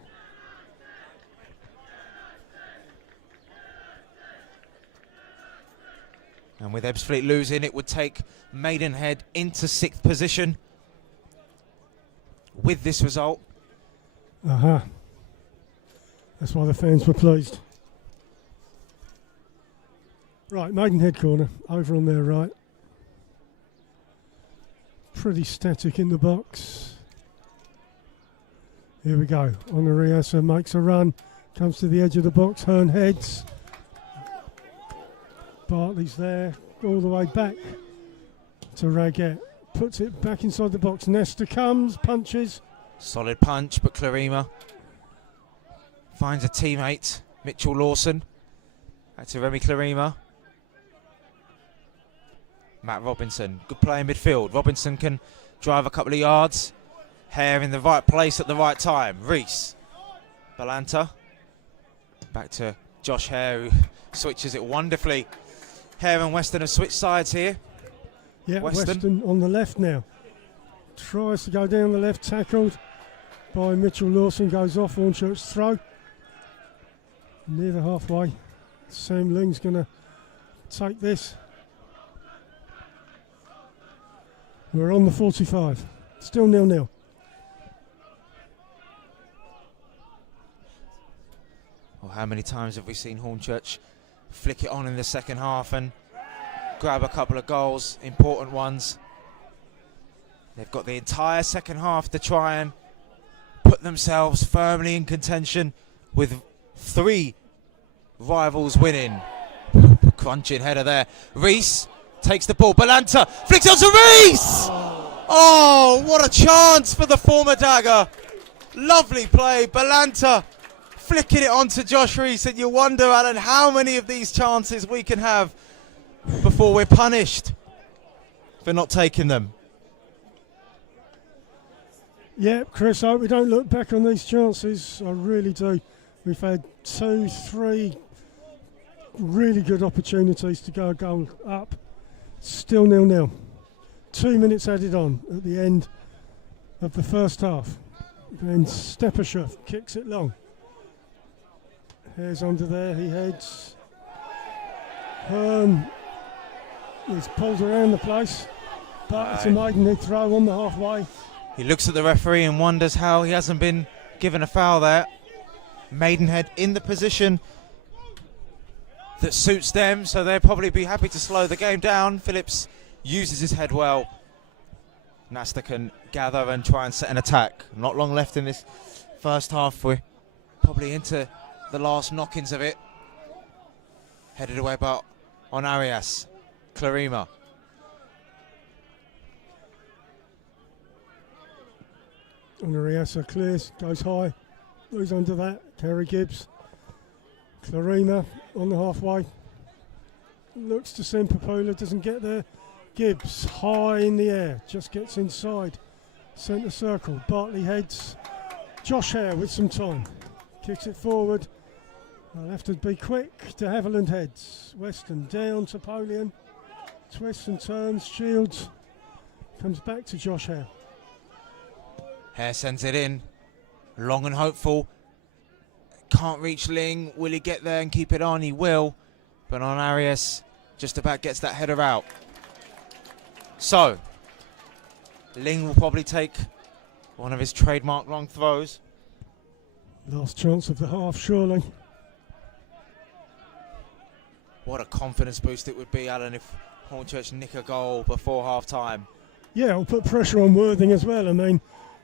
And with Ebbsfleet losing, it would take Maidenhead into 6th position with this result. That's why the fans were pleased. Right, Maidenhead corner, over on their right. Pretty static in the box. Here we go. Onariasa makes a run, comes to the edge of the box, Hearn heads. Bartley's there, all the way back to Raggett. Puts it back inside the box. Nesta comes, punches. Solid punch, but Clarima finds a teammate, Mitchell Lawson. Back to Remy Clarima. Matt Robinson, good play in midfield. Robinson can drive a couple of yards. Hare in the right place at the right time. Reese. Balanta. Back to Josh Hare, who switches it wonderfully. Hare and Weston have switched sides here. Yeah, Weston on the left now. Tries to go down the left, tackled by Mitchell Lawson, goes off, Hornchurch throw. Near the halfway. Sam Ling's going to take this. We're on the 45. Still 0-0. Well, how many times have we seen Hornchurch flick it on in the second half and grab a couple of goals, important ones? They've got the entire second half to try and put themselves firmly in contention with 3 rivals winning. Crunching header there. Reese takes the ball. Balanta flicks it on to Reese! Oh, what a chance for the former Dagger. Lovely play. Balanta flicking it on to Josh Reese, and you wonder, Alan, how many of these chances we can have before we're punished for not taking them. Yeah, Chris, I hope we don't look back on these chances. I really do. We've had 2, 3 really good opportunities to go a goal up. Still 0-0. 2 minutes added on at the end of the first half. And Stepashev kicks it long. Hare's under there, he heads. Hearn is pulled around the place, but it's a Maidenhead throw on the halfway. He looks at the referee and wonders how he hasn't been given a foul there. Maidenhead in the position that suits them, so they'll probably be happy to slow the game down. Phillips uses his head well. Nasta can gather and try and set an attack. Not long left in this first half. We're probably into the last knockings of it. Headed away by on Arias. Clarima. Onariasa clears, goes high, goes under that. Kerry Gibbs. Clarima on the halfway. Looks to send Papola, doesn't get there. Gibbs high in the air, just gets inside. Centre circle, Bartley heads. Josh Hare with some time. Kicks it forward. They'll have to be quick. De Havilland heads. Weston down to Polian. Twists and turns, shields. Comes back to Josh Hare. Hare sends it in. Long and hopeful. Can't reach Ling. Will he get there and keep it on? He will. But on Arias, just about gets that header out. So, Ling will probably take one of his trademark long throws. Last chance of the half, surely. What a confidence boost it would be, Alan, if Hornchurch nick a goal before half-time. Yeah, I'll put pressure on Worthing as well. I mean,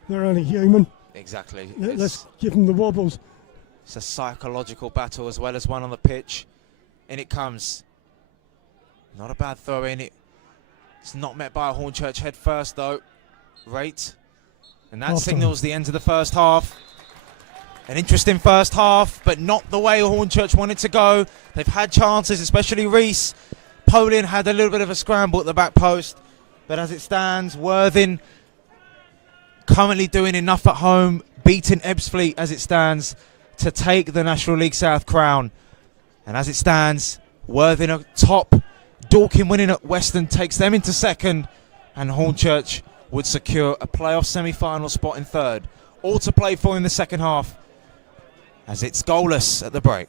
they're only human. Exactly. Let's give them the wobbles. It's a psychological battle as well as one on the pitch. In it comes. Not a bad throw in. It's not met by a Hornchurch head first though. Rate. And that signals the end of the first half. An interesting first half, but not the way Hornchurch wanted to go. They've had chances, especially Reese. Polian had a little bit of a scramble at the back post. But as it stands, Worthing currently doing enough at home, beating Ebbsfleet as it stands to take the National League South crown. And as it stands, Worthing are top. Dorking winning at Western takes them into second, and Hornchurch would secure a playoff semi-final spot in third. All to play for in the second half, as it's goalless at the break.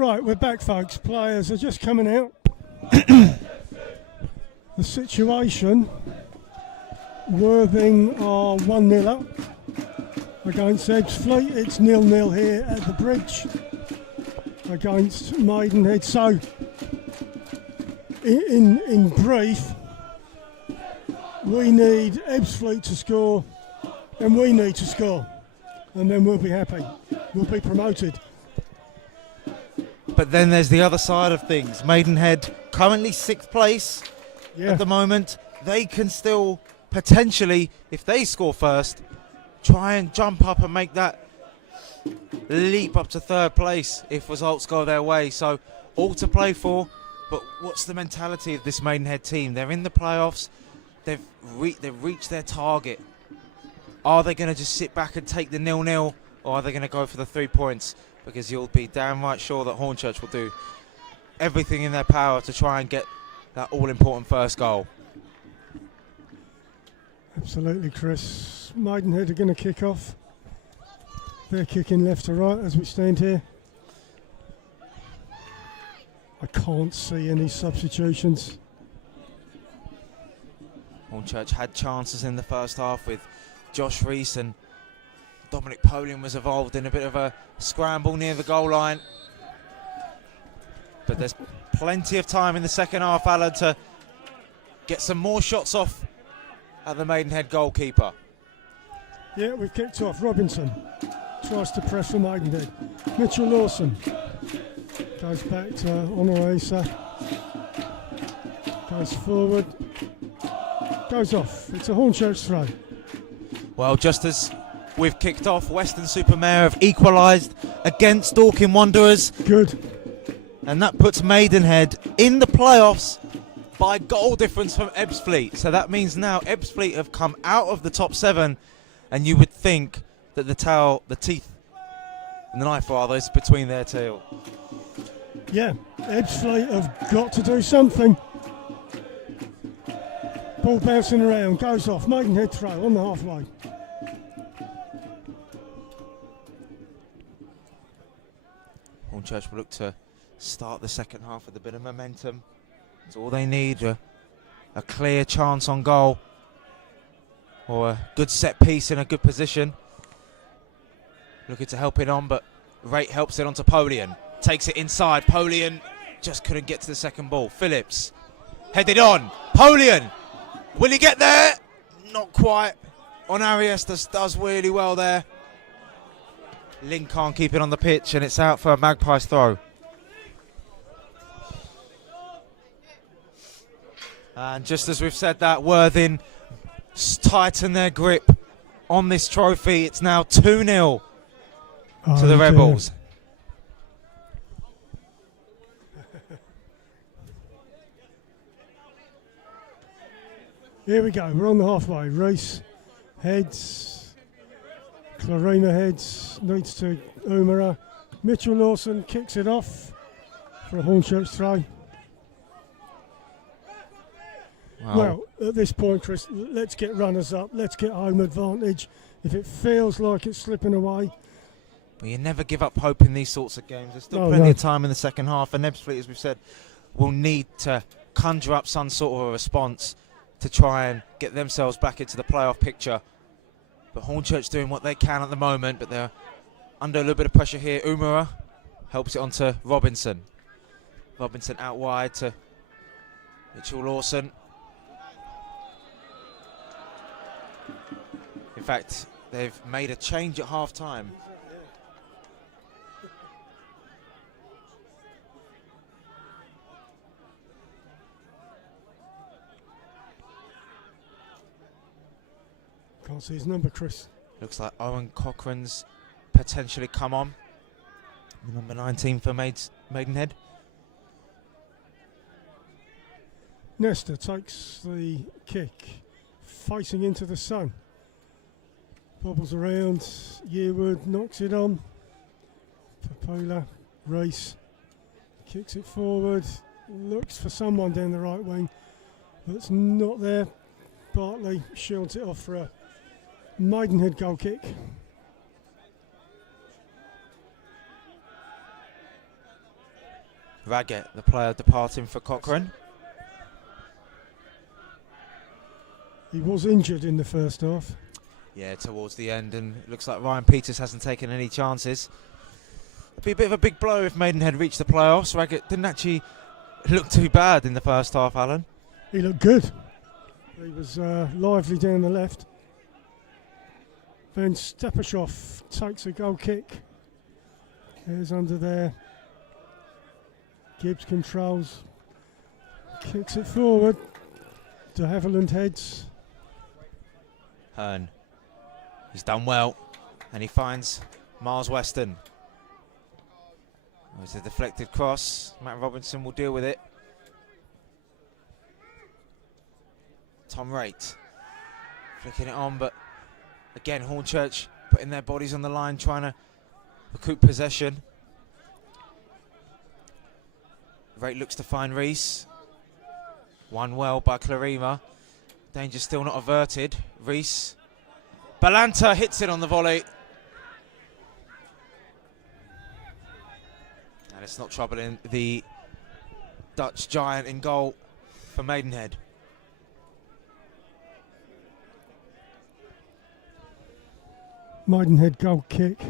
Right, we're back, folks. Players are just coming out. The situation, Worthing are 1-0 up against Ebbsfleet. It's 0-0 here at the bridge against Maidenhead. So, in brief, we need Ebbsfleet to score, and we need to score, and then we'll be happy. We'll be promoted. But then there's the other side of things. Maidenhead currently 6th place at the moment. They can still potentially, if they score first, try and jump up and make that leap up to 3rd place if results go their way. So all to play for. But what's the mentality of this Maidenhead team? They're in the playoffs. They've reached their target. Are they going to just sit back and take the 0-0, or are they going to go for the 3 points? Because you'll be damn right sure that Hornchurch will do everything in their power to try and get that all-important first goal. Absolutely, Chris. Maidenhead are going to kick off. They're kicking left to right as we stand here. I can't see any substitutions. Hornchurch had chances in the first half with Josh Rees, and Dominic Polian was involved in a bit of a scramble near the goal line. But there's plenty of time in the second half, Alan, to get some more shots off at the Maidenhead goalkeeper. Yeah, we've kicked off. Robinson tries to press for Maidenhead. Mitchell Lawson goes back to Honoresa. Goes forward. Goes off. It's a Hornchurch throw. Well, just as we've kicked off, Weston-super-Mare have equalised against Dorking Wanderers. Good. And that puts Maidenhead in the playoffs by goal difference from Ebbsfleet. So that means now Ebbsfleet have come out of the top 7, and you would think that the teeth and the knife rather is between their tail. Yeah, Ebbsfleet have got to do something. Ball bouncing around, goes off, Maidenhead throw on the halfway. Hornchurch will look to start the second half with a bit of momentum. That's all they need, a clear chance on goal or a good set piece in a good position. Looking to help it on, but Rate helps it onto Polian. Takes it inside. Polian just couldn't get to the second ball. Phillips headed on. Polian, will he get there? Not quite. On Arias does really well there. Lynn can't keep it on the pitch, and it's out for a Magpies throw. And just as we've said that, Worthing tighten their grip on this trophy. It's now 2-0 to the Rebels. Here we go, we're on the halfway. Reese heads, Clarina heads, needs to Umara. Mitchell Lawson kicks it off for a Hornchurch throw. Wow. Well, at this point, Chris, let's get runners up. Let's get home advantage. If it feels like it's slipping away. But you never give up hope in these sorts of games. There's still plenty of time in the second half, and Ebbsfleet, as we've said, will need to conjure up some sort of a response to try and get themselves back into the playoff picture. But Hornchurch doing what they can at the moment, but they're under a little bit of pressure here. Umara helps it onto Robinson. Robinson out wide to Mitchell Lawson. In fact, they've made a change at half-time. Can't see his number, Chris. Looks like Owen Cochrane's potentially come on. Number 19 for Maidenhead. Nestor takes the kick, facing into the sun. Bobbles around, Yearwood knocks it on. Papola, Race, kicks it forward, looks for someone down the right wing, but it's not there. Bartley shields it off for a Maidenhead goal kick. Raggett, the player departing for Cochrane. He was injured in the first half. Yeah, towards the end, and it looks like Ryan Peters hasn't taken any chances. It'd be a bit of a big blow if Maidenhead reached the playoffs. Raggett didn't actually look too bad in the first half, Alan. He looked good. He was lively down the left. Then Stepashoff takes a goal kick. There's under there. Gibbs controls. Kicks it forward. De Havilland heads. Hearn. He's done well. And he finds Miles Weston. It's a deflected cross. Matt Robinson will deal with it. Tom Raitt flicking it on, but again Hornchurch putting their bodies on the line, trying to recoup possession. Raitt looks to find Reese. Won well by Clarima. Danger still not averted. Reese. Balanta hits it on the volley. And it's not troubling the Dutch giant in goal for Maidenhead. Maidenhead goal kick.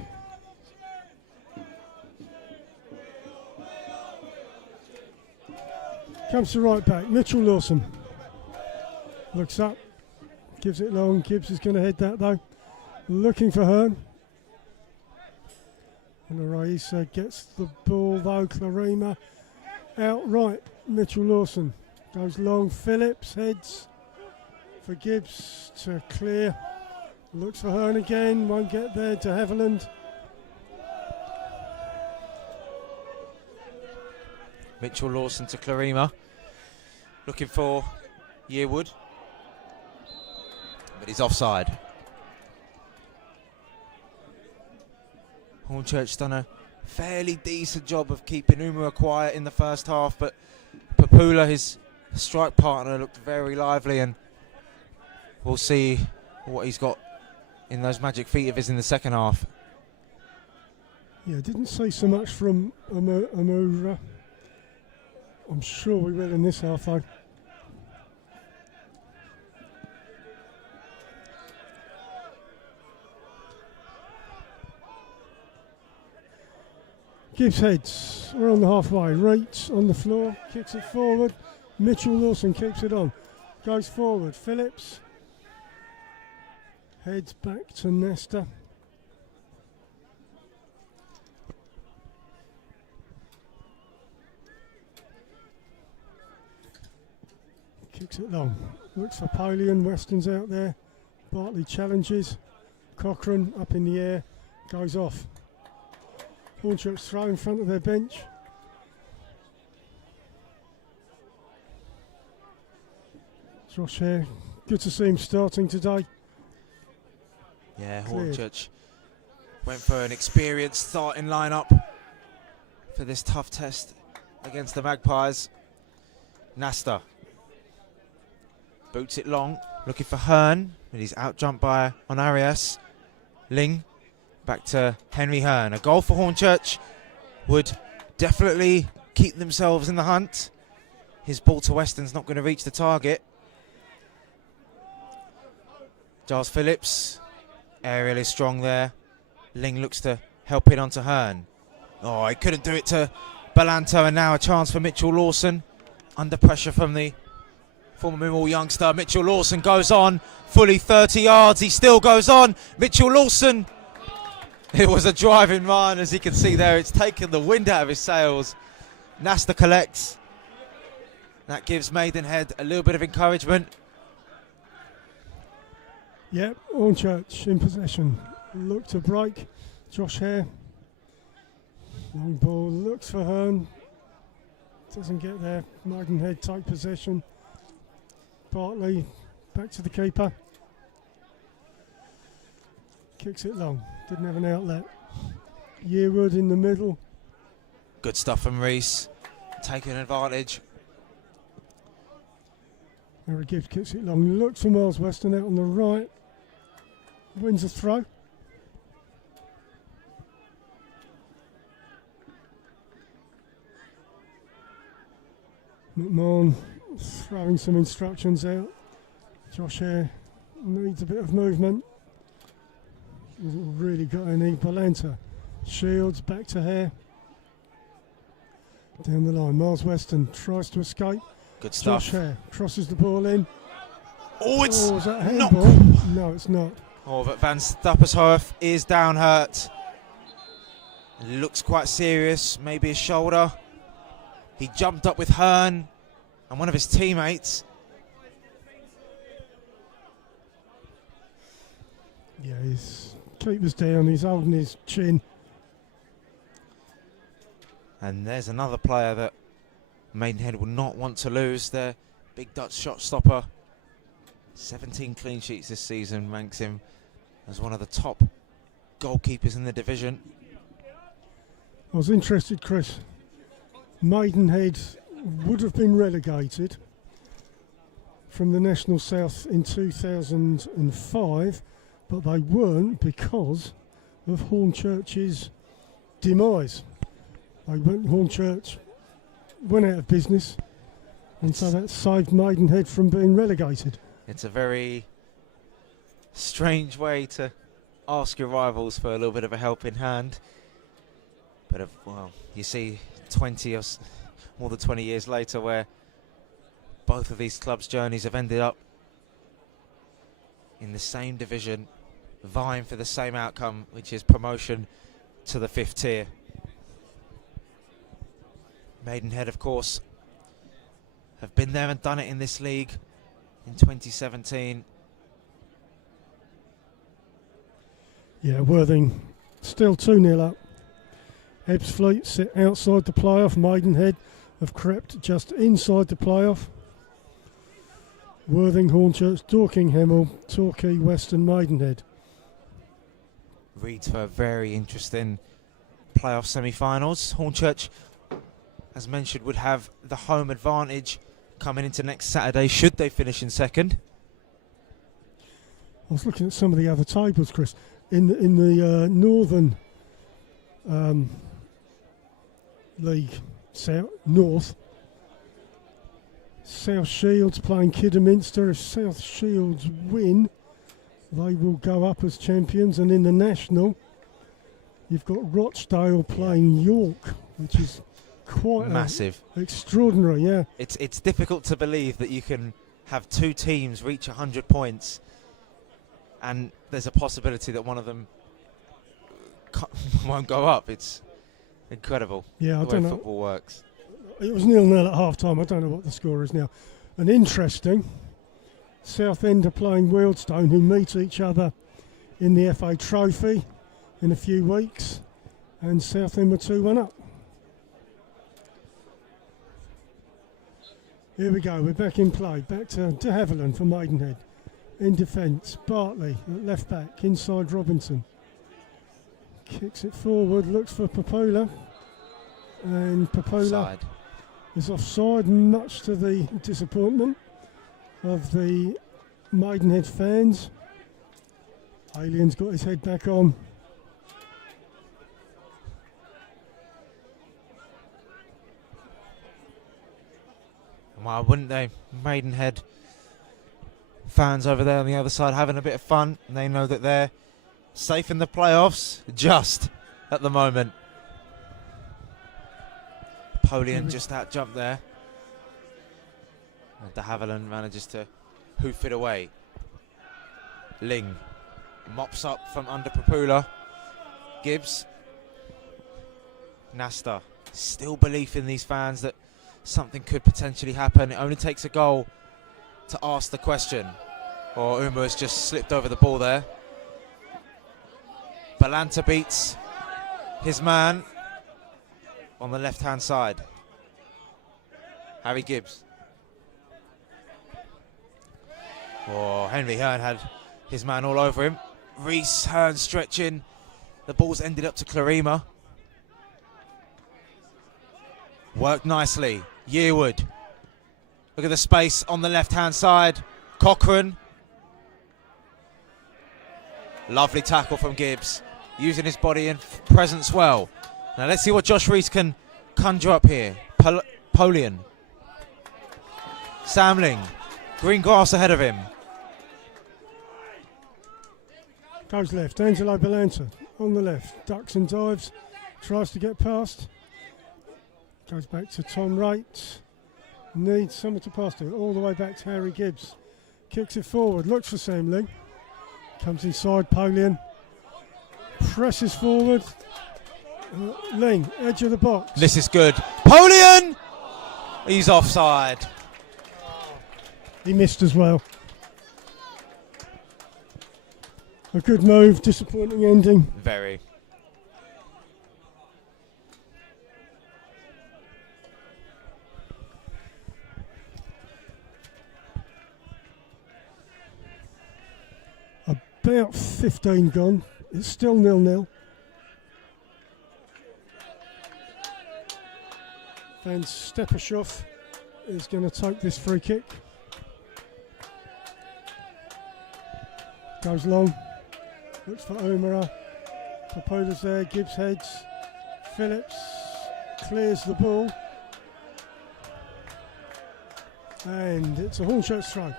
Comes to right back, Mitchell Lawson. Looks up, gives it long. Gibbs is going to head that though. Looking for Hearn. And Raisa gets the ball though. Clarima out right. Mitchell Lawson goes long. Phillips heads for Gibbs to clear. Looks for Hearn again. Won't get there. De Havilland. Mitchell Lawson to Clarima. Looking for Yearwood. But he's offside. Hornchurch done a fairly decent job of keeping Umura quiet in the first half, but Papula, his strike partner, looked very lively, and we'll see what he's got in those magic feet of his in the second half. Yeah, didn't see so much from Umura. I'm sure we will in this half though. Gibbs heads, we're on the halfway. Raitt on the floor, kicks it forward. Mitchell Lawson keeps it on, goes forward. Phillips heads back to Nesta. Kicks it long, looks for Polian. Weston's out there. Bartley challenges. Cochrane up in the air, goes off. Hornchurch throw in front of their bench. Josh Hare, good to see him starting today. Yeah, Cleared. Hornchurch went for an experienced starting lineup for this tough test against the Magpies. Nasta boots it long, looking for Hearn, but he's out-jumped by Onarias. Ling back to Henry Hearn. A goal for Hornchurch would definitely keep themselves in the hunt. His ball to Weston's not going to reach the target. Giles Phillips, aerial is strong there. Ling looks to help it onto Hearn. Oh, he couldn't do it to Balanta, and now a chance for Mitchell Lawson. Under pressure from the former Millwall youngster. Mitchell Lawson goes on, fully 30 yards, he still goes on. Mitchell Lawson. It was a driving run, as you can see there. It's taken the wind out of his sails. Nasta collects. That gives Maidenhead a little bit of encouragement. Yep, Hornchurch in possession. Look to break. Josh Hare. Long ball, looks for Hearn. Doesn't get there. Maidenhead take possession. Bartley back to the keeper. Kicks it long. Didn't have an outlet. Yearwood in the middle. Good stuff from Reese. Taking advantage. Harry Gibbs kicks it long. Looks for Miles Weston out on the right. Wins a throw. McMahon throwing some instructions out. Josh Hare needs a bit of movement. Hasn't really got any. Balanta. Shields back to Hare. Down the line. Miles Weston tries to escape. Good stuff. Josh Hare crosses the ball in. Oh, it's is that a not. handball? No, it's not. Oh, but Van Stappershoef is down hurt. It looks quite serious. Maybe his shoulder. He jumped up with Hearn and one of his teammates. Yeah, his keeper's down. He's holding his chin. And there's another player that Maidenhead will not want to lose. Their big Dutch shot stopper. 17 clean sheets this season ranks him as one of the top goalkeepers in the division. I was interested, Chris. Maidenhead would have been relegated from the National South in 2005, but they weren't because of Hornchurch's demise. Hornchurch went out of business, and so that saved Maidenhead from being relegated. It's a very strange way to ask your rivals for a little bit of a helping hand. But, well, you see 20 or more than 20 years later where both of these clubs' journeys have ended up in the same division, vying for the same outcome, which is promotion to the 5th tier. Maidenhead, of course, have been there and done it in this league in 2017. Yeah, Worthing still 2-0 up. Ebbsfleet sit outside the playoff. Maidenhead have crept just inside the playoff. Worthing, Hornchurch, Dorking, Hemel, Torquay, Western, Maidenhead. Reads for a very interesting playoff semi-finals. Hornchurch, as mentioned, would have the home advantage coming into next Saturday should they finish in second. I was looking at some of the other tables, Chris. In the Northern League North, South Shields playing Kidderminster. If South Shields win, they will go up as champions. And in the National, you've got Rochdale playing York, which is quite massive, extraordinary. Yeah, it's difficult to believe that you can have two teams reach 100 points, and there's a possibility that one of them won't go up. It's incredible. Yeah, I the don't way know. Football works. It was 0-0 at half time. I don't know what the score is now. And interesting, Southend are playing Wealdstone, who meet each other in the FA Trophy in a few weeks, and Southend were 2-1 up. Here we go, we're back in play. Back to de Havilland for Maidenhead. In defence, Bartley at left back, inside Robinson. Kicks it forward, looks for Popola. And Popola is offside, much to the disappointment of the Maidenhead fans. Alien's got his head back on. Why wouldn't they? Maidenhead fans over there on the other side having a bit of fun. And they know that they're safe in the playoffs, just at the moment. Napoleon just out jumped there. And de Havilland manages to hoof it away. Ling mops up from under Papula. Gibbs. Nasta. Still belief in these fans that something could potentially happen. It only takes a goal to ask the question. Or Uma has just slipped over the ball there. Balanta beats his man on the left-hand side. Harry Gibbs. Oh, Henry Hearn had his man all over him. Reese Hearn stretching. The ball's ended up to Clarima. Worked nicely. Yearwood. Look at the space on the left-hand side. Cochrane. Lovely tackle from Gibbs. Using his body and presence well. Now let's see what Josh Reese can conjure up here. Polian. Samling, green grass ahead of him. Goes left, Angelo Balanta on the left, ducks and dives, tries to get past. Goes back to Tom Wright, needs someone to pass to, all the way back to Harry Gibbs. Kicks it forward, looks for Sam Lee. Comes inside, Polian. Presses forward. Ling, edge of the box. This is good. Polian! He's offside. He missed as well. A good move, disappointing ending. Very. About 15 gone. It's still 0-0. Van Steppershoff is going to take this free kick. Goes long. Looks for Omara. Papoda's there. Gibbs heads. Phillips clears the ball. And it's a Hornchurch throw.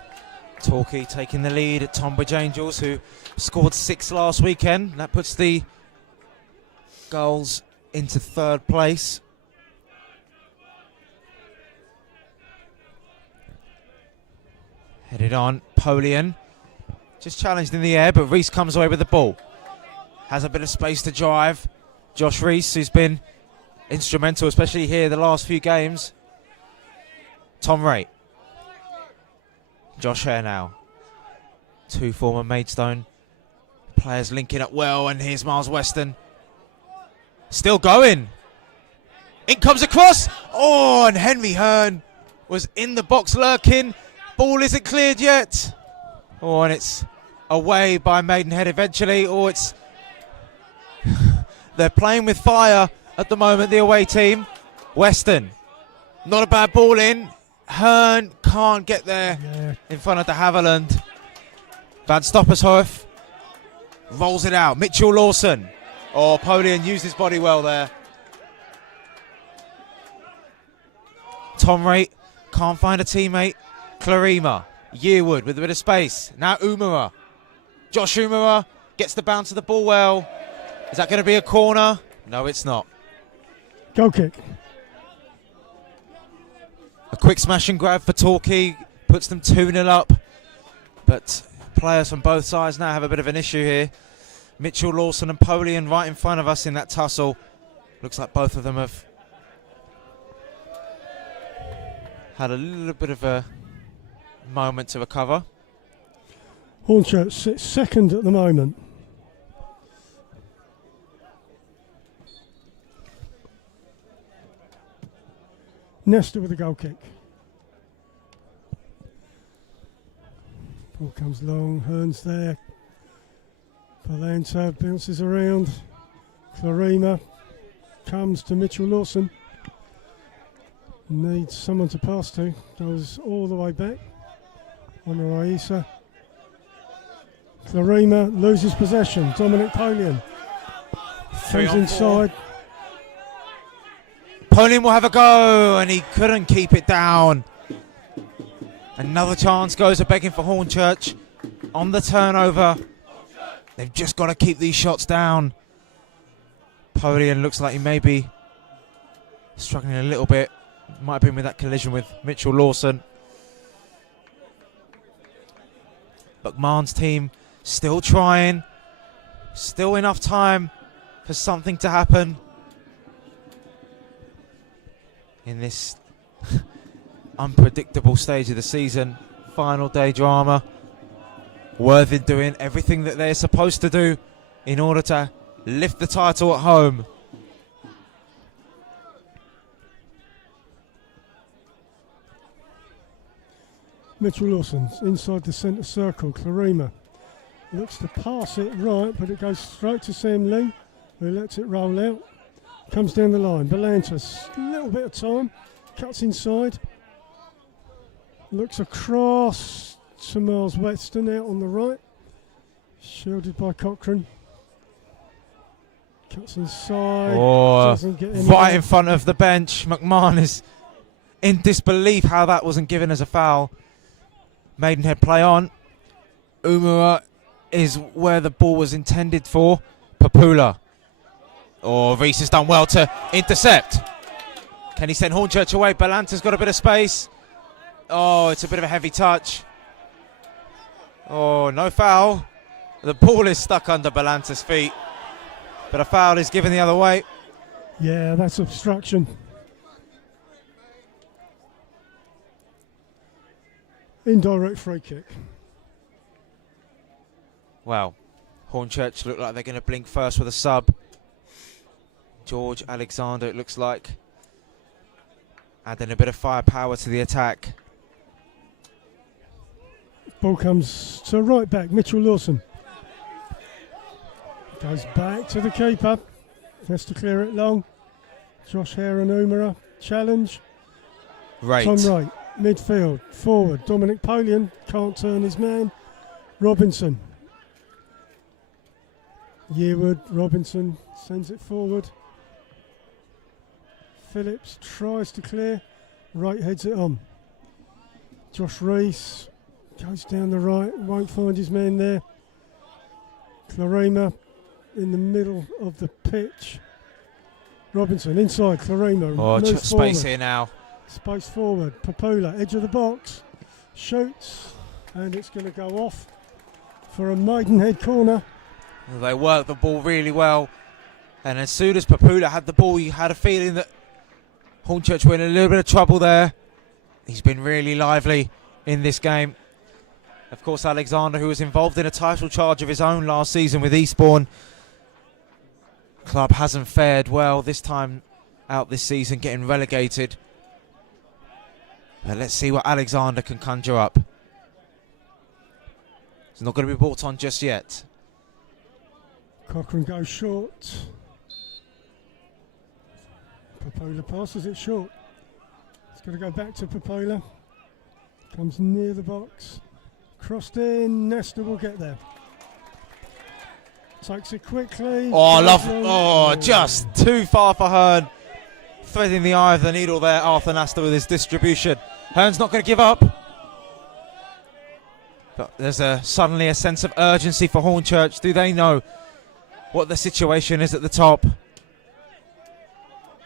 Torquay taking the lead at Tonbridge Angels, who scored 6 last weekend. That puts the goals into 3rd place. Headed on, Polian. Just challenged in the air, but Reese comes away with the ball. Has a bit of space to drive. Josh Reese, who's been instrumental, especially here the last few games. Tom Wright. Josh Hare now. 2 former Maidstone players linking up well, and here's Miles Weston. Still going. It comes across. Oh, and Henry Hearn was in the box lurking. Ball isn't cleared yet. Oh, and it's away by Maidenhead eventually. Oh, it's... They're playing with fire at the moment, the away team. Weston. Not a bad ball in. Hearn can't get there in front of de Havilland. Van Stoppershoef rolls it out. Mitchell Lawson. Oh, Polian used his body well there. Tom Wright can't find a teammate. Clarima. Yearwood with a bit of space. Now Umara. Josh Umara gets the bounce of the ball well. Is that going to be a corner? No, it's not. Goal kick. A quick smash and grab for Torquay. Puts them 2-0 up. But players from both sides now have a bit of an issue here. Mitchell Lawson and Polian right in front of us in that tussle. Looks like both of them have had a little bit of a moment to recover. Hornchurch sits second at the moment. Nesta with a goal kick. Ball comes long, Hearn's there. Balanta bounces around. Clarima comes to Mitchell Lawson. Needs someone to pass to. Goes all the way back. On Raisa. Clarima loses possession. Dominic Polian comes inside. Polian will have a go, and he couldn't keep it down. Another chance goes to begging for Hornchurch on the turnover. They've just got to keep these shots down. Polian looks like he may be struggling a little bit. Might have been with that collision with Mitchell Lawson. McMahon's team still trying. Still enough time for something to happen in this unpredictable stage of the season. Final day drama. Worthing doing everything that they're supposed to do in order to lift the title at home. Mitchell Lawson's inside the centre circle. Clarima looks to pass it right, but it goes straight to Sam Lee, who lets it roll out. Comes down the line. Belantis, a little bit of time. Cuts inside. Looks across to Miles Weston out on the right. Shielded by Cochrane. Cuts inside. Oh, doesn't get right in front of the bench. McMahon is in disbelief how that wasn't given as a foul. Maidenhead play on. Umura is where the ball was intended for. Papula. Oh, Reese has done well to intercept. Can he send Hornchurch away? Balanta's got a bit of space. Oh, it's a bit of a heavy touch. Oh, no foul. The ball is stuck under Balanta's feet, but a foul is given the other way. Yeah, that's obstruction. Indirect free kick. Well, Hornchurch look like they're going to blink first with a sub. George Alexander, it looks like, adding a bit of firepower to the attack. Ball comes to right back, Mitchell Lawson. Goes back to the keeper. Has to clear it long. Josh Hare and Umara. Challenge. Right. Tom Wright. Midfield. Forward. Dominic Polian. Can't turn his man. Robinson. Yearwood. Robinson sends it forward. Phillips tries to clear. Wright heads it on. Josh Reese goes down the right. Won't find his man there. Clarema in the middle of the pitch. Robinson inside. Clarema. Oh, moves space forward. here now. Space forward. Papula, edge of the box. Shoots. And it's going to go off for a Maidenhead corner. They worked the ball really well. And as soon as Papula had the ball, you had a feeling that Hornchurch were in a little bit of trouble there. He's been really lively in this game. Of course, Alexander, who was involved in a title charge of his own last season with Eastbourne. Club hasn't fared well this time out this season, getting relegated. But let's see what Alexander can conjure up. It's not going to be brought on just yet. Cochrane goes short. Popola passes it short. It's going to go back to Popola. Comes near the box. Crossed in. Nesta will get there. Takes it quickly. Just too far for Hearn. Threading the eye of the needle there, Arthur Nasta, with his distribution. Hearn's not going to give up. But there's suddenly a sense of urgency for Hornchurch. Do they know what the situation is at the top?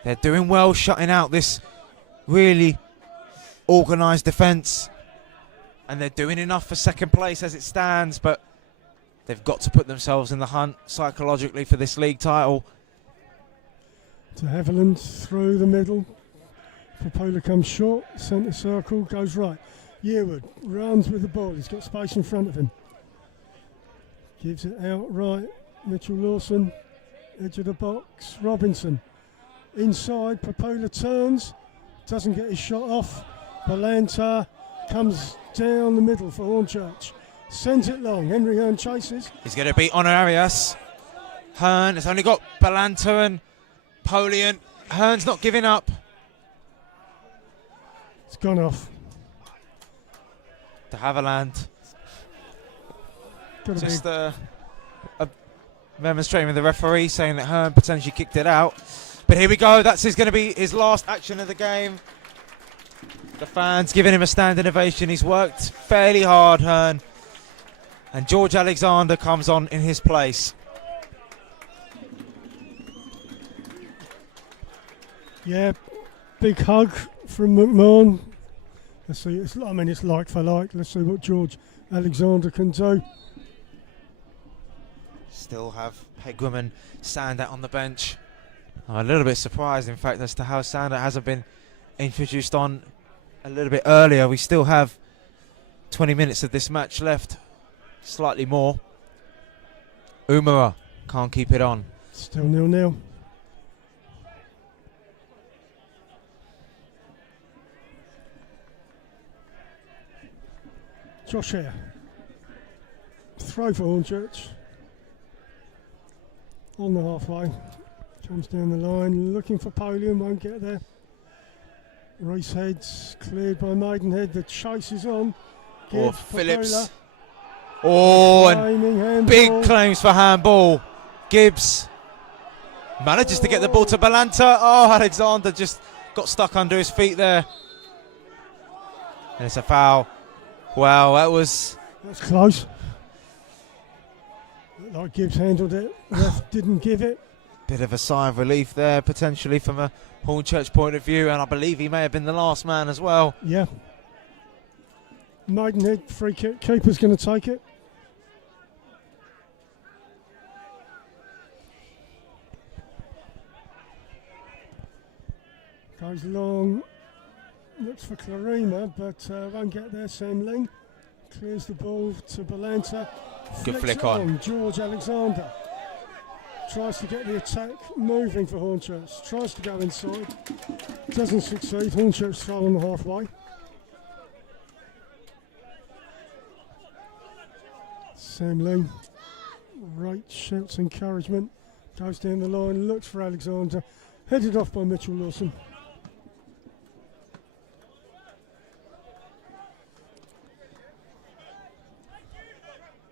They're doing well shutting out this really organised defence. And they're doing enough for second place as it stands, but they've got to put themselves in the hunt psychologically for this league title. To Haviland through the middle. Popola comes short, centre circle, goes right. Yearwood runs with the ball, he's got space in front of him. Gives it out right. Mitchell Lawson, edge of the box. Robinson inside. Popola turns, doesn't get his shot off. Balanta comes down the middle for Hornchurch. Sends it long. Henry Hearn chases. He's going to beat Honorarius. Hearn has only got Balanta and Polian. Hearn's not giving up. It's gone off. De Havilland. Just demonstrating with the referee, saying that Hearn potentially kicked it out. But here we go. That's going to be his last action of the game. The fans giving him a standing ovation. He's worked fairly hard, Hearn. And George Alexander comes on in his place. Yeah, big hug from McMahon. Let's see, it's like for like. Let's see what George Alexander can do. Still have Pegram and Sander on the bench. I'm a little bit surprised, in fact, as to how Sander hasn't been introduced on a little bit earlier. We still have 20 minutes of this match left. Slightly more. Umara can't keep it on. Still 0-0. Josh Hare. Throw for Hornchurch. On the halfway. Comes down the line, looking for Polian, won't get there. Race heads cleared by Maidenhead. The chase is on. Gibbs, Phillips. And and big claims for handball. Gibbs manages to get the ball to Balanta. Oh, Alexander just got stuck under his feet there. And it's a foul. Wow, that's close. Looked like Gibbs handled it. Ref didn't give it. Bit of a sigh of relief there, potentially from a Hornchurch point of view, and I believe he may have been the last man as well. Yeah. Maidenhead free kick. Keeper's going to take it. Goes long. Looks for Clarima, but won't get there. Sam Ling clears the ball to Balanta. Good flick on. George Alexander tries to get the attack moving for Hornchurch. Tries to go inside. Doesn't succeed. Hornchurch throw on the halfway. Sam Ling. Right, shouts encouragement. Goes down the line, looks for Alexander. Headed off by Mitchell Lawson.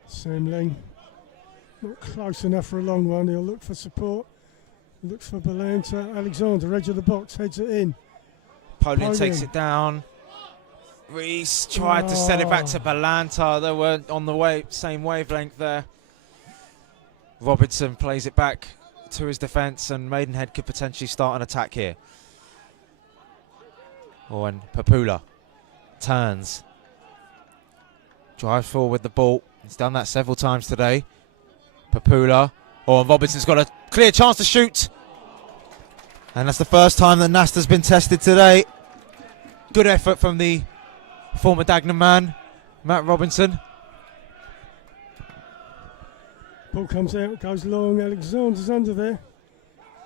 Sam Ling, not close enough for a long one. He'll look for support. Looks for Balanta. Alexander, edge of the box, heads it in. Polian takes it down. Reese tried to send it back to Balanta. They weren't on the same wavelength there. Robinson plays it back to his defence, and Maidenhead could potentially start an attack here. Oh, and Papula turns. Drives forward with the ball. He's done that several times today. Papula. Oh, and Robinson's got a clear chance to shoot. And that's the first time that Nasta's been tested today. Good effort from the former Dagenham man, Matt Robinson. Ball comes out, goes long. Alexander's under there.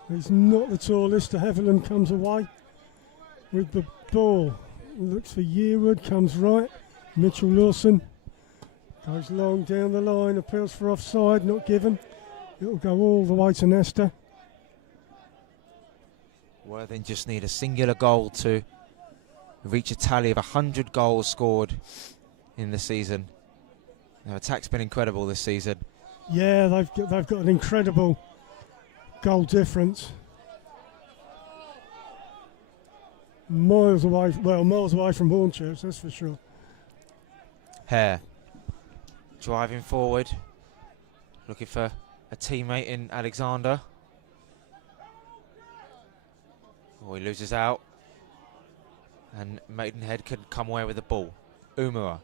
He's not the tallest. De Havilland comes away with the ball. Looks for Yearwood, comes right. Mitchell Lawson goes long down the line, appeals for offside, not given. It'll go all the way to Nesta. Worthing just need a singular goal to reach a tally of 100 goals scored in the season. Their attack's been incredible this season. Yeah, they've got an incredible goal difference. Miles away from Hornchurch, that's for sure. Hare driving forward, looking for a teammate in Alexander. Oh, he loses out, and Maidenhead can come away with the ball. Umara.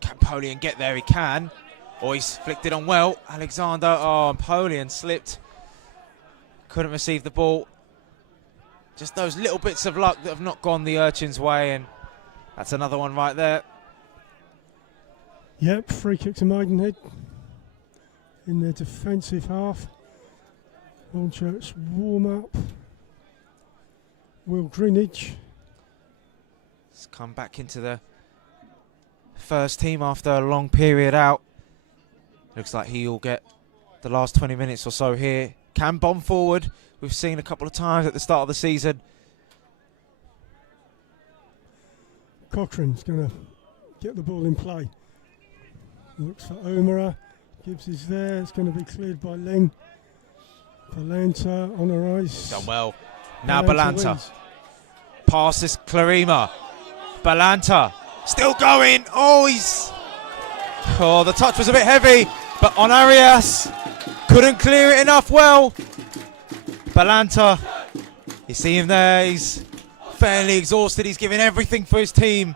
Can Polian get there? He can. Oh, he's flicked it on well. Alexander. Oh, and Polian slipped. Couldn't receive the ball. Just those little bits of luck that have not gone the Urchins' way, and that's another one right there. Yep, free kick to Maidenhead in their defensive half. Hornchurch warm up. Will Greenwich. He's come back into the first team after a long period out. Looks like he'll get the last 20 minutes or so here. Can bomb forward. We've seen a couple of times at the start of the season. Cochrane's going to get the ball in play. Looks for Umara. Gibbs is there. It's going to be cleared by Ling. Balanta on the race. Done well. Now Balanta. Passes Clarima. Balanta. Still going. Oh, the touch was a bit heavy, but on Arias. Couldn't clear it enough well. Balanta. You see him there. He's fairly exhausted. He's giving everything for his team.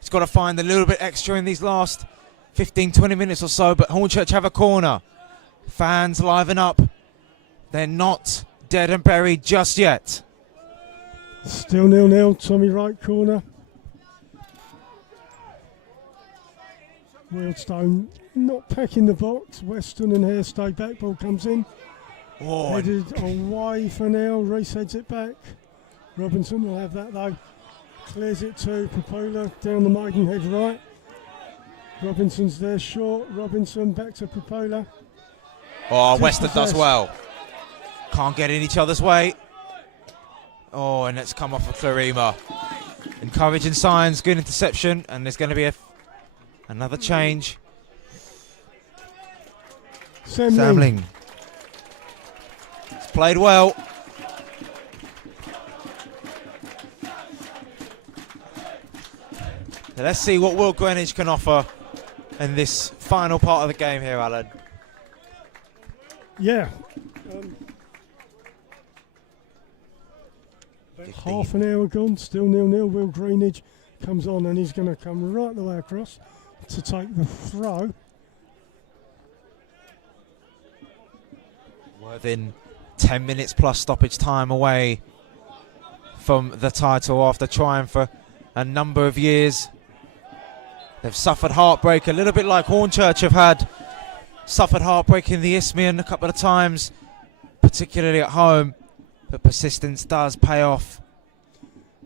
He's got to find a little bit extra in these last 15, 20 minutes or so, but Hornchurch have a corner. Fans liven up. They're not dead and buried just yet. Still 0-0, Tommy Wright corner. Wheelstone not packing the box. Weston and Hare stay back. Ball comes in. Oh, Headed away for now. Reese heads it back. Robinson will have that though. Clears it to Popola down the Maidenhead right. Robinson's there short. Robinson back to Popola. Oh, Weston does well. Can't get in each other's way. Oh, and it's come off of Clarima. Encouraging signs, good interception, and there's going to be another change. Sam Ling. It's played well. So let's see what Will Greenwich can offer in this final part of the game here, Alan. Yeah. Half an hour gone, still 0-0. Will Greenwich comes on and he's going to come right the way across to take the throw. Within 10 minutes plus stoppage time away from the title after trying for a number of years. They've suffered heartbreak, a little bit like Hornchurch have had. Suffered heartbreak in the Isthmian a couple of times, particularly at home. But persistence does pay off.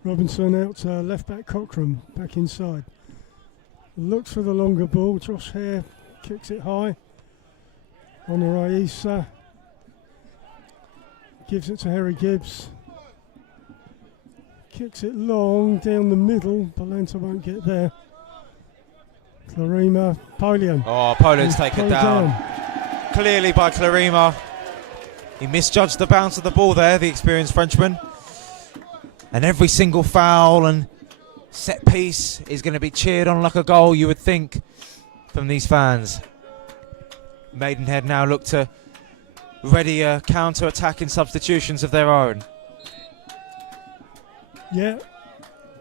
Robinson out to left back Cochrane, back inside. Looks for the longer ball. Josh Hare kicks it high. Honore Issa gives it to Harry Gibbs. Kicks it long down the middle. Balanta won't get there. Clarima, Polian. Oh, Poland's taken down. Clearly by Clarima. He misjudged the bounce of the ball there, the experienced Frenchman. And every single foul and set piece is going to be cheered on like a goal, you would think, from these fans. Maidenhead now look to ready a counter-attacking substitutions of their own. Yeah,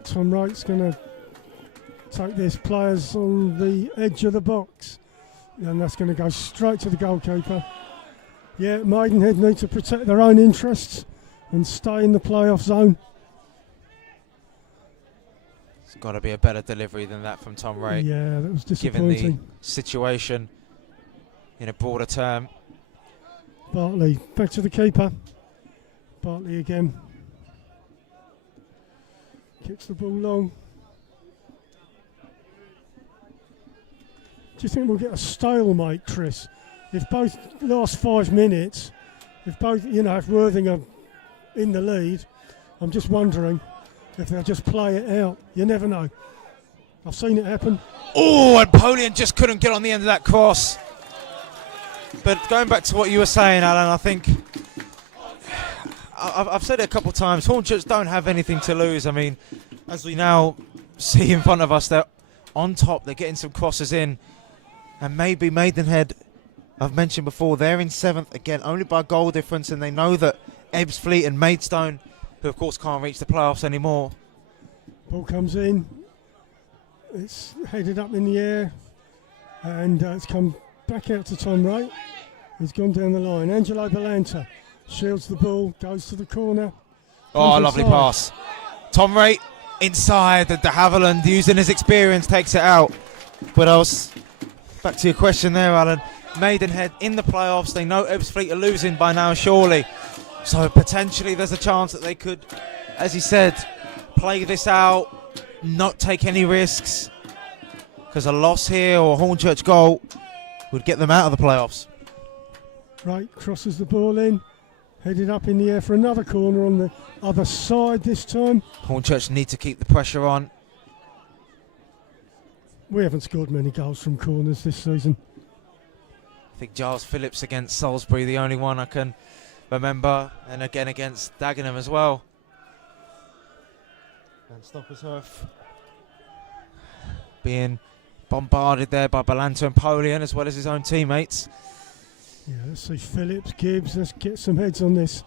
Tom Wright's going to take this. Players on the edge of the box. And that's going to go straight to the goalkeeper. Yeah, Maidenhead need to protect their own interests and stay in the playoff zone. It's got to be a better delivery than that from Tom Wright. Yeah, that was disappointing. Given the situation in a broader term. Bartley, back to the keeper. Bartley again. Kicks the ball long. Do you think we'll get a stalemate, Chris? If both last 5 minutes, if both, if Worthing are in the lead, I'm just wondering if they'll just play it out. You never know. I've seen it happen. Oh, and Polian just couldn't get on the end of that cross. But going back to what you were saying, Alan, I think I've said it a couple of times. Hornchurch don't have anything to lose. I mean, as we now see in front of us, they're on top. They're getting some crosses in. And maybe Maidenhead, I've mentioned before, they're in 7th again, only by goal difference, and they know that Ebbsfleet and Maidstone, who of course can't reach the playoffs anymore. Ball comes in. It's headed up in the air, and it's come back out to Tom Wright. He's gone down the line. Angelo Balanta shields the ball, goes to the corner. Oh, lovely pass. Tom Wright inside, and de Havilland, using his experience, takes it out. But back to your question there, Alan. Maidenhead in the playoffs. They know Ebbsfleet are losing by now, surely. So potentially there's a chance that they could, as he said, play this out, not take any risks. Because a loss here or a Hornchurch goal would get them out of the playoffs. Right, crosses the ball in. Headed up in the air for another corner on the other side this time. Hornchurch need to keep the pressure on. We haven't scored many goals from corners this season. I think Giles Phillips against Salisbury, the only one I can remember, and again against Dagenham as well. And Stoppershoff being bombarded there by Balanta and Polian, as well as his own teammates. Yeah, let's see Phillips, Gibbs, let's get some heads on this.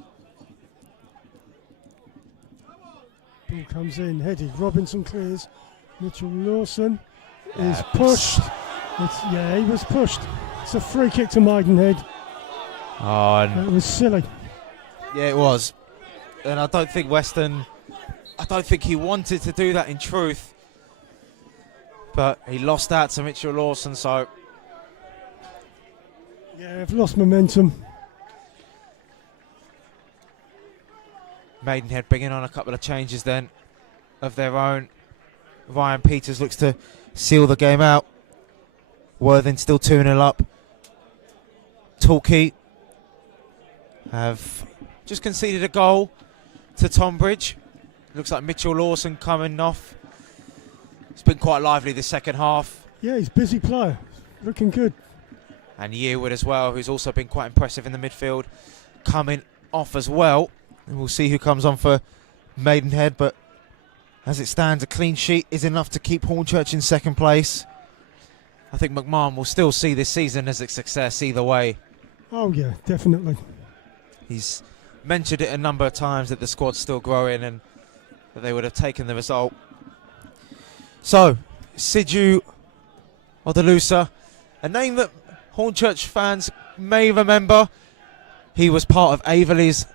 Ball comes in, headed, Robinson clears, Mitchell Lawson is pushed. He was pushed. It's a free kick to Maidenhead. Oh, that was silly. Yeah, it was. And I don't think he wanted to do that in truth. But he lost that to Mitchell Lawson, so... Yeah, they've lost momentum. Maidenhead bringing on a couple of changes then of their own. Ryan Peters looks to seal the game out. Worthing still 2-0 up. Torquay have just conceded a goal to Tonbridge. Looks like Mitchell Lawson coming off. It's been quite lively this second half. Yeah, he's a busy player. Looking good. And Yearwood as well, who's also been quite impressive in the midfield, coming off as well. And we'll see who comes on for Maidenhead, but As it stands, a clean sheet is enough to keep Hornchurch in second place. I think McMahon will still see this season as a success either way. Oh yeah, definitely. He's mentioned it a number of times that the squad's still growing and that they would have taken the result. So, Sidhu Odelusa, a name that Hornchurch fans may remember. He was part of Averley's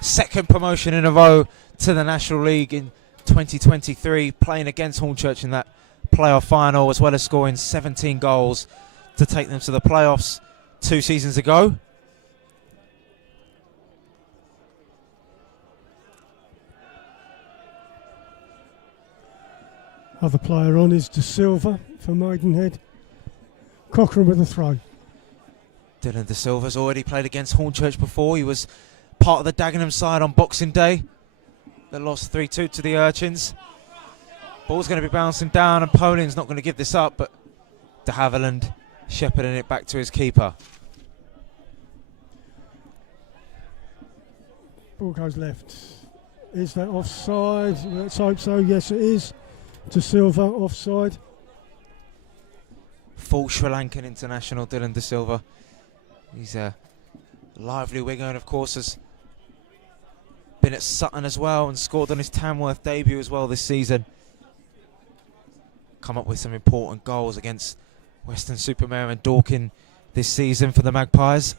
second promotion in a row to the National League in 2023, playing against Hornchurch in that playoff final, as well as scoring 17 goals to take them to the playoffs 2 seasons ago. Other player on is De Silva for Maidenhead. Cochrane with a throw. Dylan De Silva's already played against Hornchurch before. He was part of the Dagenham side on Boxing Day that lost 3-2 to the Urchins. Ball's going to be bouncing down and Poland's not going to give this up, but de Havilland shepherding it back to his keeper. Ball goes left. Is that offside? Let's hope so. Yes, it is. De Silva offside. Full Sri Lankan international Dylan De Silva. He's a lively winger and of course has been at Sutton as well and scored on his Tamworth debut as well this season. Come up with some important goals against Western-super-Mare and Dorking this season for the Magpies.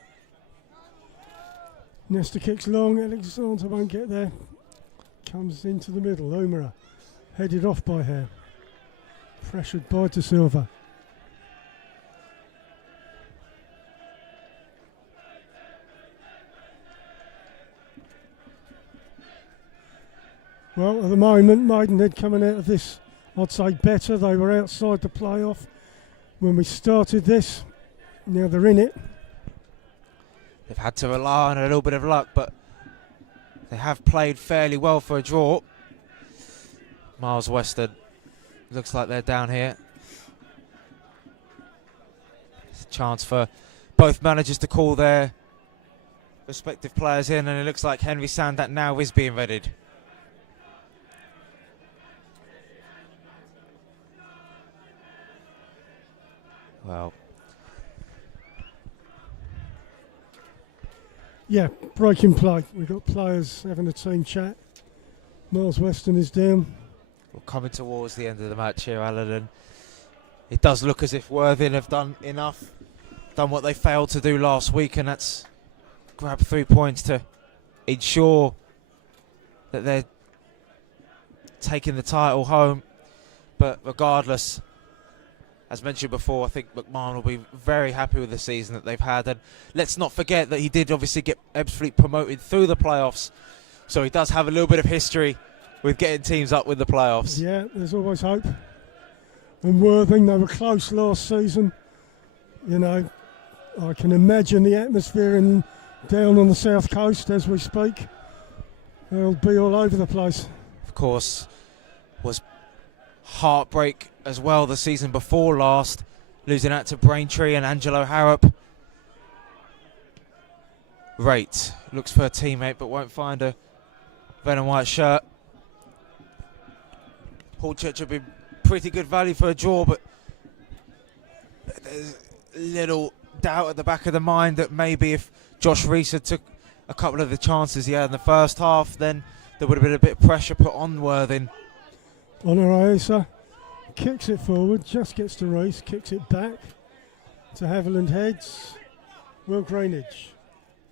Nesta kicks long. Alexander won't get there. Comes into the middle. Umara headed off by Hare. Pressured by De Silva. Well, at the moment, Maidenhead coming out of this, I'd say better. They were outside the playoff when we started this. Now they're in it. They've had to rely on a little bit of luck, but they have played fairly well for a draw. Miles Western looks like they're down here. It's a chance for both managers to call their respective players in, and it looks like Henry Sandat now is being readied. Well, yeah, breaking play. We've got players having a team chat. Miles Western is down. we're coming towards the end of the match here, Alan, and it does look as if Worthing have done enough, done what they failed to do last week, and that's grab 3 points to ensure that they're taking the title home. But regardless, as mentioned before, I think McMahon will be very happy with the season that they've had. And let's not forget that he did obviously get Ebbsfleet promoted through the playoffs, so he does have a little bit of history with getting teams up with the playoffs. Yeah, there's always hope. And Worthing, they were close last season. You know, I can imagine the atmosphere down on the south coast as we speak. They'll be all over the place. Of course, was heartbreak as well the season before last, losing out to Braintree and Angelo Harrop. Rate looks for a teammate but won't find a red and white shirt. Hornchurch have been pretty good value for a draw, but there's little doubt at the back of the mind that maybe if Josh Rees had took a couple of the chances he had in the first half, then there would have been a bit of pressure put on Worthing. Honoraisa kicks it forward, just gets to Rees, kicks it back to Haviland heads. Will Greenidge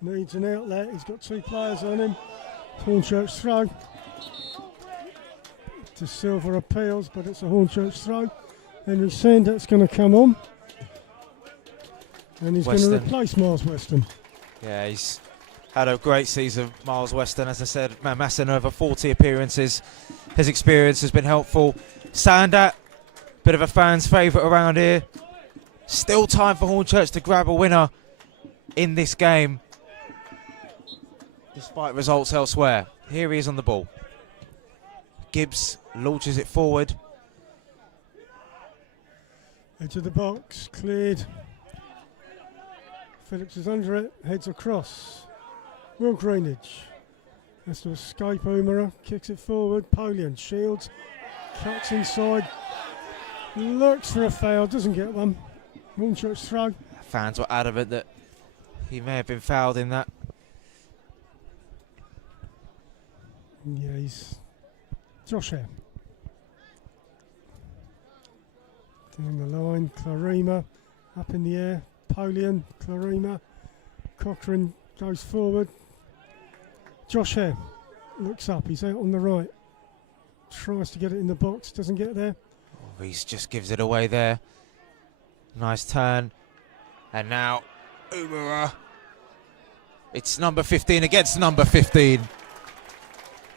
needs an outlet, he's got two players on him. Hornchurch throw. De Silva appeals, but it's a Hornchurch throw. Henry Sandat's going to come on. And he's going to replace Miles Western. Yeah, he's had a great season, Miles Western. As I said, amassing over 40 appearances. His experience has been helpful. Sandat, bit of a fan's favourite around here. Still time for Hornchurch to grab a winner in this game, despite results elsewhere. Here he is on the ball. Gibbs launches it forward. Edge of the box, cleared. Phillips is under it, heads across. Will Greenidge Has to escape Umara, kicks it forward. Polian, Shields, cuts inside. Looks for a foul, doesn't get one. Hornchurch throw. Fans were adamant that he may have been fouled in that. Yeah, he's Josh Hare. Down the line, Clarima up in the air. Polian, Clarima. Cochrane goes forward. Josh Hare looks up, he's out on the right. Tries to get it in the box, doesn't get there. Oh, Reese just gives it away there. Nice turn. And now Umara. It's number 15 against number 15.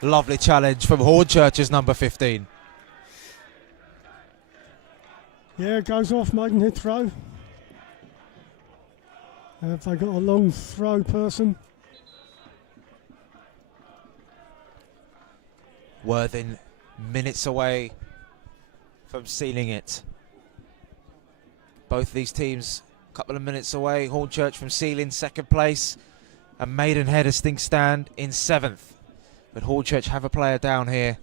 Lovely challenge from Hornchurch's number 15. Yeah, goes off, Maidenhead throw. Have they got a long throw person? Worthing minutes away from sealing it. Both these teams a couple of minutes away. Hornchurch from sealing second place, and Maidenhead as things stand in 7th. But Hornchurch have a player down here.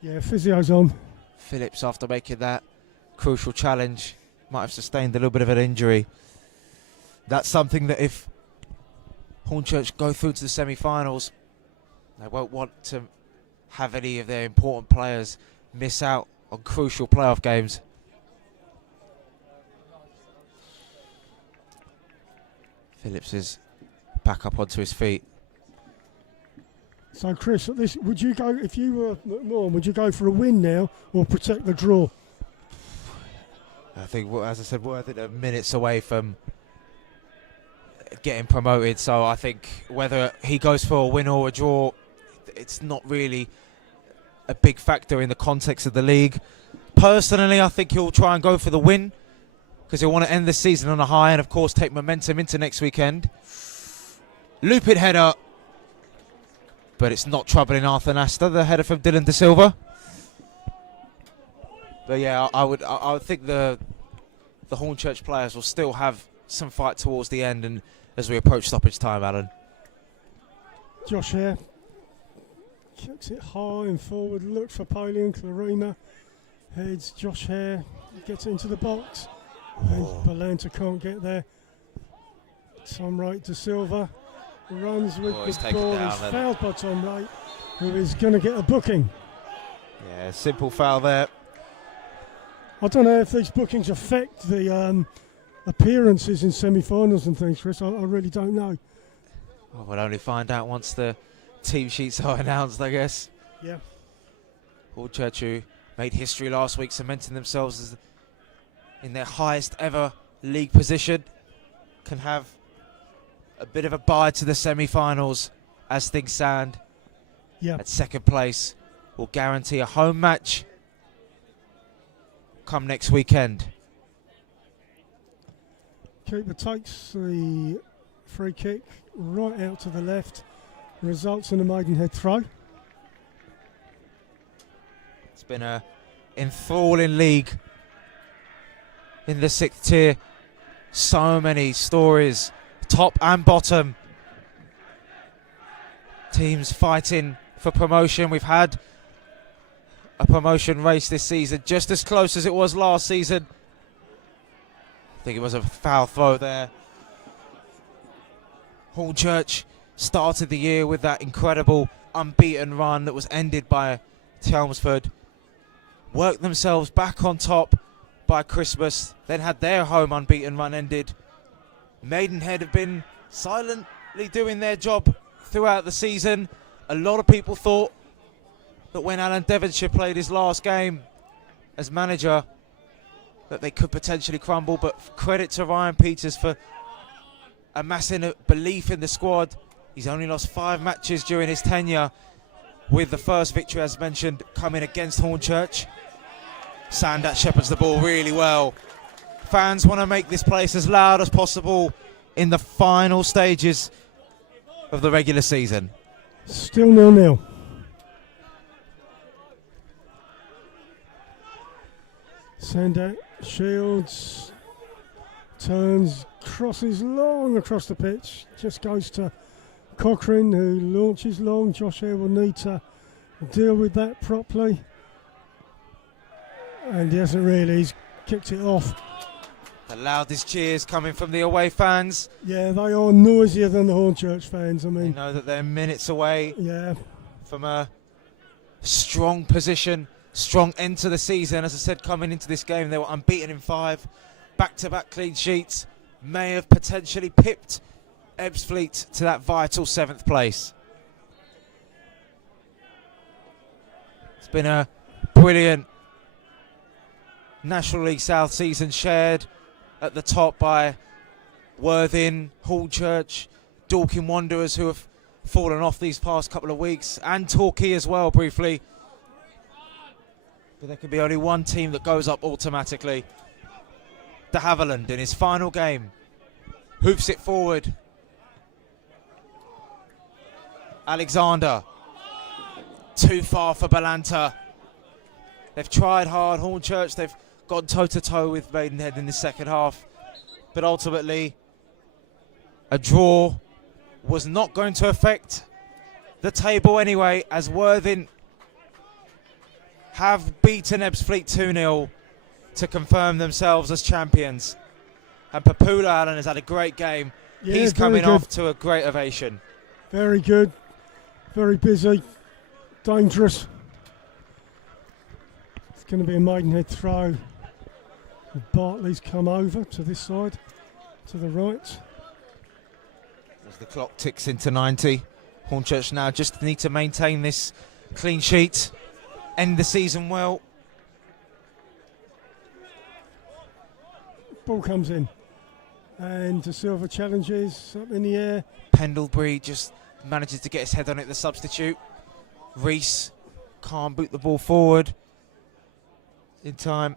Yeah, physio's on. Phillips, after making that crucial challenge, might have sustained a little bit of an injury. That's something that if Hornchurch go through to the semi-finals, they won't want to have any of their important players miss out on crucial playoff games. Phillips is back up onto his feet. So Chris, at this, would you go, if you were McMahon, would you go for a win now or protect the draw? I think, as I said, Worthing are minutes away from getting promoted, so I think whether he goes for a win or a draw, it's not really a big factor in the context of the league. Personally, I think he'll try and go for the win because he'll want to end the season on a high and, of course, take momentum into next weekend. Loop it header, but it's not troubling Arthur Nasta, the header from Dylan De Silva. But yeah, I would think the Hornchurch players will still have some fight towards the end and as we approach stoppage time, Alan. Josh Hare kicks it high and forward, looks for Polian, Clarima, heads Josh Hare, gets it into the box, and Balanta can't get there. Tom Wright De Silva runs with the ball, he's fouled by Tom Wright, who is going to get a booking. Yeah, simple foul there. I don't know if these bookings affect the appearances in semi-finals and things, Chris. I really don't know. Well, we'll only find out once the team sheets are announced, I guess. Yeah. Hornchurch, who made history last week, cementing themselves as in their highest ever league position, can have a bit of a bye to the semi-finals as things stand. Yeah. At second place, will guarantee a home match come next weekend. Keeper takes the free kick right out to the left, results in a Maidenhead throw. It's been a enthralling league in the 6th tier. So many stories, top and bottom. Teams fighting for promotion. We've had a promotion race this season, just as close as it was last season. I think it was a foul throw there. Hornchurch started the year with that incredible unbeaten run that was ended by Chelmsford. Worked themselves back on top by Christmas, then had their home unbeaten run ended. Maidenhead have been silently doing their job throughout the season. A lot of people thought that when Alan Devonshire played his last game as manager that they could potentially crumble, but credit to Ryan Peters for amassing a belief in the squad. He's only lost 5 matches during his tenure, with the first victory, as mentioned, coming against Hornchurch. Sandat shepherds the ball really well. Fans want to make this place as loud as possible in the final stages of the regular season. Still 0-0. Sandat, Shields, turns, crosses long across the pitch, just goes to Cochrane, who launches long. Josh Hare will need to deal with that properly. And he hasn't really. He's kicked it off. The loudest cheers coming from the away fans. Yeah, they are noisier than the Hornchurch fans. I They mean, know that they're minutes away yeah, from a strong position, strong end to the season. As I said, coming into this game, they were unbeaten in 5, back-to-back clean sheets. May have potentially pipped Ebbsfleet to that vital 7th place. It's been a brilliant National League South season, shared at the top by Worthing, Hornchurch, Dorking Wanderers, who have fallen off these past couple of weeks, and Torquay as well briefly. But there can be only one team that goes up automatically. De Havilland in his final game hoofs it forward. Alexander, too far for Balanta. They've tried hard, Hornchurch. They've gone toe-to-toe with Maidenhead in the second half. But ultimately, a draw was not going to affect the table anyway, as Worthing have beaten Ebbsfleet 2-0 to confirm themselves as champions. And Papula Allen has had a great game. yeah, He's very coming good. off to a great ovation. Very good, very busy, dangerous. It's going to be a Maidenhead throw. Bartley's come over to this side, to the right. As the clock ticks into 90, Hornchurch now just need to maintain this clean sheet, end the season well. Ball comes in, and De Silva challenges up in the air. Pendlebury just manages to get his head on it, the substitute. Reese can't boot the ball forward in time.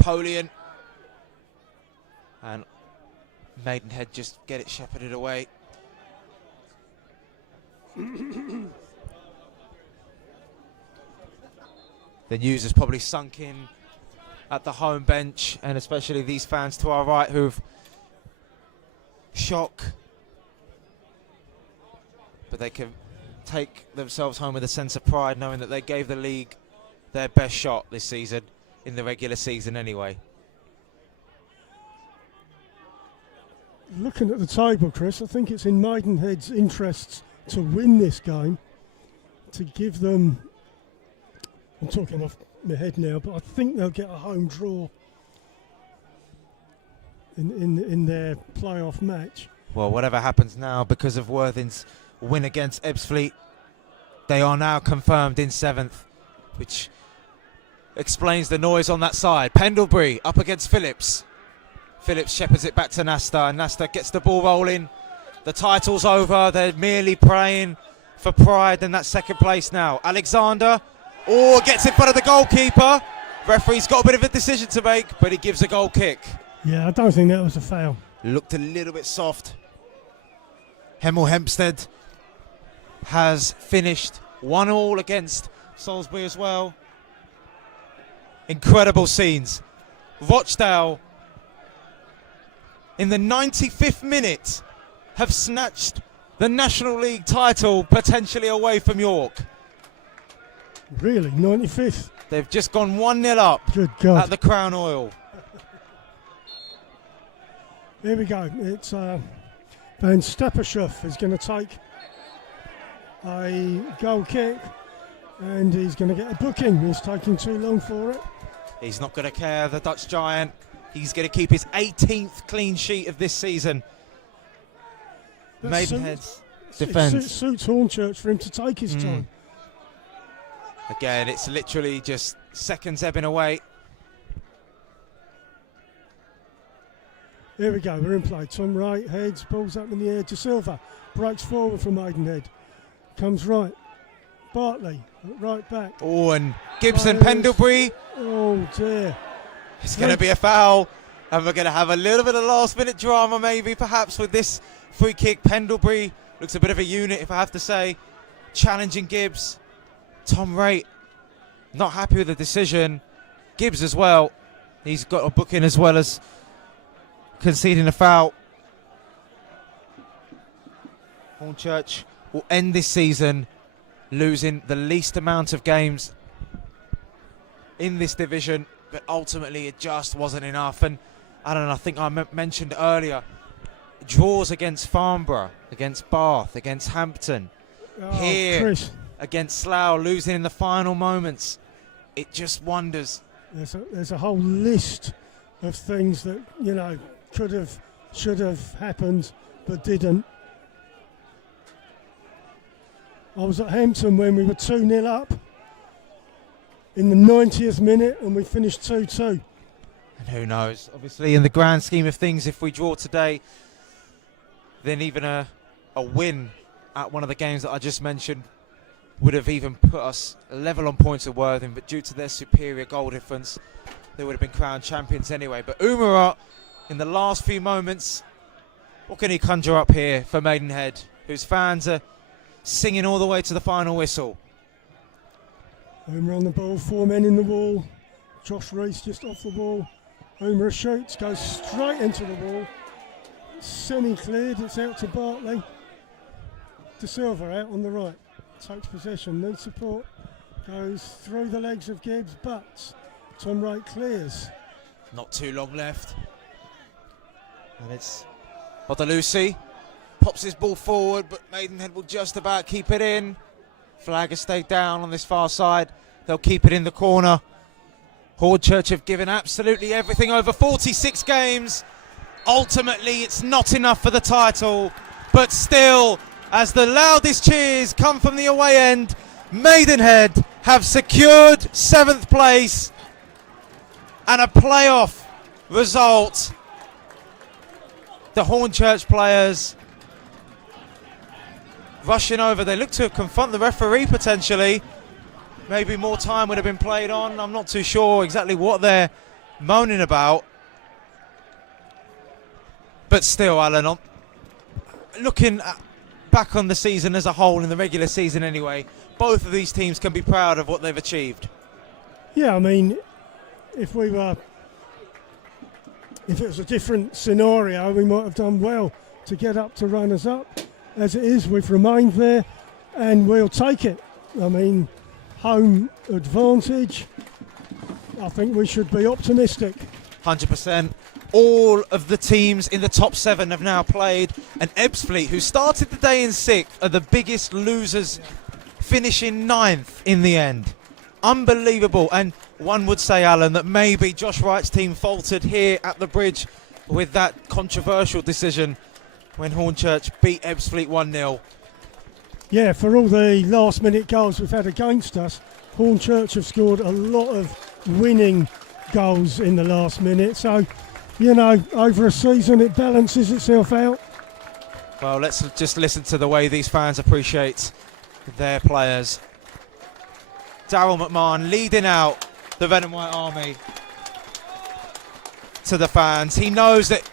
Polian and Maidenhead just get it shepherded away. The news has probably sunk in at the home bench, and especially these fans to our right who've shock, but they can take themselves home with a sense of pride knowing that they gave the league their best shot this season, in the regular season anyway. Looking at the table, Chris, I think it's in Maidenhead's interests to win this game, to give them, I'm talking off my head now, but I think they'll get a home draw in their playoff match. Well, whatever happens now, because of Worthing's win against Ebbsfleet, they are now confirmed in 7th, which explains the noise on that side. Pendlebury up against Phillips. Phillips shepherds it back to Nasta, and Nasta gets the ball rolling. The title's over. They're merely praying for pride in that 2nd place now. Alexander, gets in front of the goalkeeper. Referee's got a bit of a decision to make, but he gives a goal kick. Yeah, I don't think that was a foul. Looked a little bit soft. Hemel Hempstead has finished 1-1 against Salisbury as well. Incredible scenes. Rochdale, in the 95th minute, have snatched the National League title potentially away from York. Really, 95th? They've just gone 1-0 up Good God. at the Crown Oil. Here we go. It's Van Steppershoff is going to take a goal kick, and he's going to get a booking. He's taking too long for it. He's not going to care, the Dutch giant. He's going to keep his 18th clean sheet of this season. That Maidenhead's It defence. suits Hornchurch for him to take his time. Again, it's literally just seconds ebbing away. Here we go, we're in play. Tom Wright heads, balls up in the air. De Silva breaks forward from Maidenhead. Comes right. Bartley, right back. And Gibson Fires. Pendlebury. Oh dear. It's going to be a foul, and we're going to have a little bit of last-minute drama maybe, perhaps, with this free kick. Pendlebury looks a bit of a unit, if I have to say, challenging Gibbs. Tom Wright not happy with the decision. Gibbs as well. He's got a booking as well as conceding a foul. Hornchurch will end this season losing the least amount of games in this division, but ultimately it just wasn't enough. And I don't know, I think I mentioned earlier, draws against Farnborough, against Bath, against Hampton, here Chris, against Slough, losing in the final moments. It just wonders. there's a whole list of things that, you know, should have happened but didn't. I was at Hampton when we were 2-0 up in the 90th minute and we finished 2-2. And who knows, obviously in the grand scheme of things, if we draw today, then even a win at one of the games that I just mentioned would have even put us level on points with Worthing, but due to their superior goal difference, they would have been crowned champions anyway. But Umarat, in the last few moments, what can he conjure up here for Maidenhead, whose fans are singing all the way to the final whistle? Umarat on the ball, 4 men in the wall. Josh Reese just off the ball. Umarat shoots, goes straight into the wall. Semi-cleared, it's out to Bartley. De Silva out on the right. Takes possession, needs support. Goes through the legs of Gibbs, but Tom Wright clears. Not too long left. And it's Odalusi. Pops his ball forward, but Maidenhead will just about keep it in. Flag has stayed down on this far side. They'll keep it in the corner. Hornchurch have given absolutely everything over 46 games. Ultimately, it's not enough for the title, but still, as the loudest cheers come from the away end, Maidenhead have secured 7th place and a playoff result. The Hornchurch players rushing over. They look to confront the referee potentially. Maybe more time would have been played on. I'm not too sure exactly what they're moaning about. But still, Alan, looking back on the season as a whole, in the regular season anyway, both of these teams can be proud of what they've achieved. Yeah, I mean, if it was a different scenario, we might have done well to get up to runners-up. As it is, we've remained there, and we'll take it. I mean, home advantage. I think we should be optimistic. 100%. All of the teams in the top 7 have now played, and Ebbsfleet, who started the day in 6th, are the biggest losers, finishing 9th in the end. Unbelievable. And one would say, Alan, that maybe Josh Wright's team faltered here at the Bridge with that controversial decision when Hornchurch beat Ebbsfleet 1-0. Yeah, for all the last-minute goals we've had against us, Hornchurch have scored a lot of winning goals in the last minute. So, you know, over a season it balances itself out. Well, let's just listen to the way these fans appreciate their players. Daryl McMahon leading out the Red and White Army to the fans. He knows that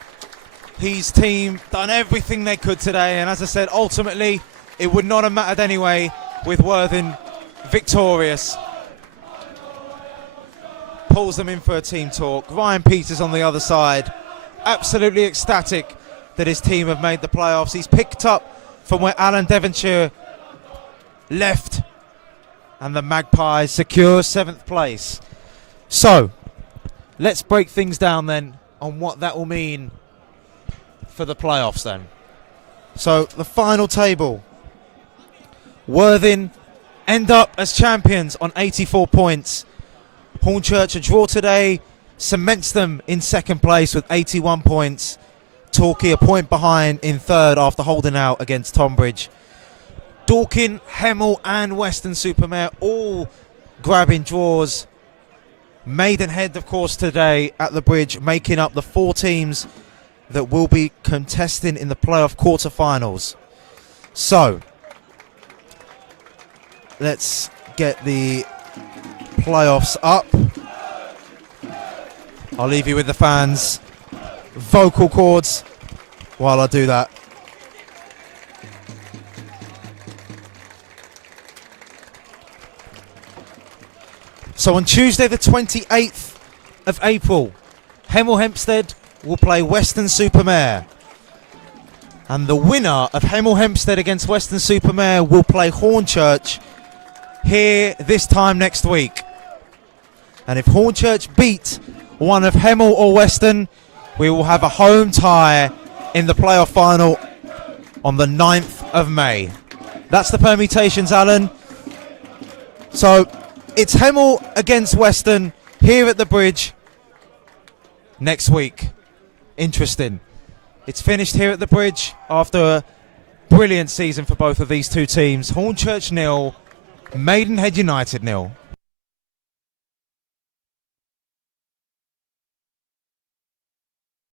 his team done everything they could today, and as I said, ultimately it would not have mattered anyway with Worthing victorious. Pulls them in for a team talk. Ryan Peters on the other side, absolutely ecstatic that his team have made the playoffs. He's picked up from where Alan Devonshire left, and the Magpies secure 7th place. So let's break things down then on what that will mean for the playoffs then. So the final table, Worthing end up as champions on 84 points. Hornchurch, a draw today, cements them in 2nd place with 81 points. Torquay a point behind in 3rd after holding out against Tonbridge. Dorking, Hemel and Weston-super-Mare all grabbing draws. Maidenhead, of course, today at the Bridge, making up the 4 teams that will be contesting in the playoff quarterfinals. So, let's get the playoffs up. I'll leave you with the fans' vocal cords while I do that. So on Tuesday the 28th of April, Hemel Hempstead will play Weston-super-Mare. And the winner of Hemel Hempstead against Western Supermare will play Hornchurch here this time next week. And if Hornchurch beat one of Hemel or Western, we will have a home tie in the playoff final on the 9th of May. That's the permutations, Alan. So it's Hemel against Western here at the bridge next week. Interesting. It's finished here at the bridge after a brilliant season for both of these two teams. Hornchurch 0, Maidenhead United 0.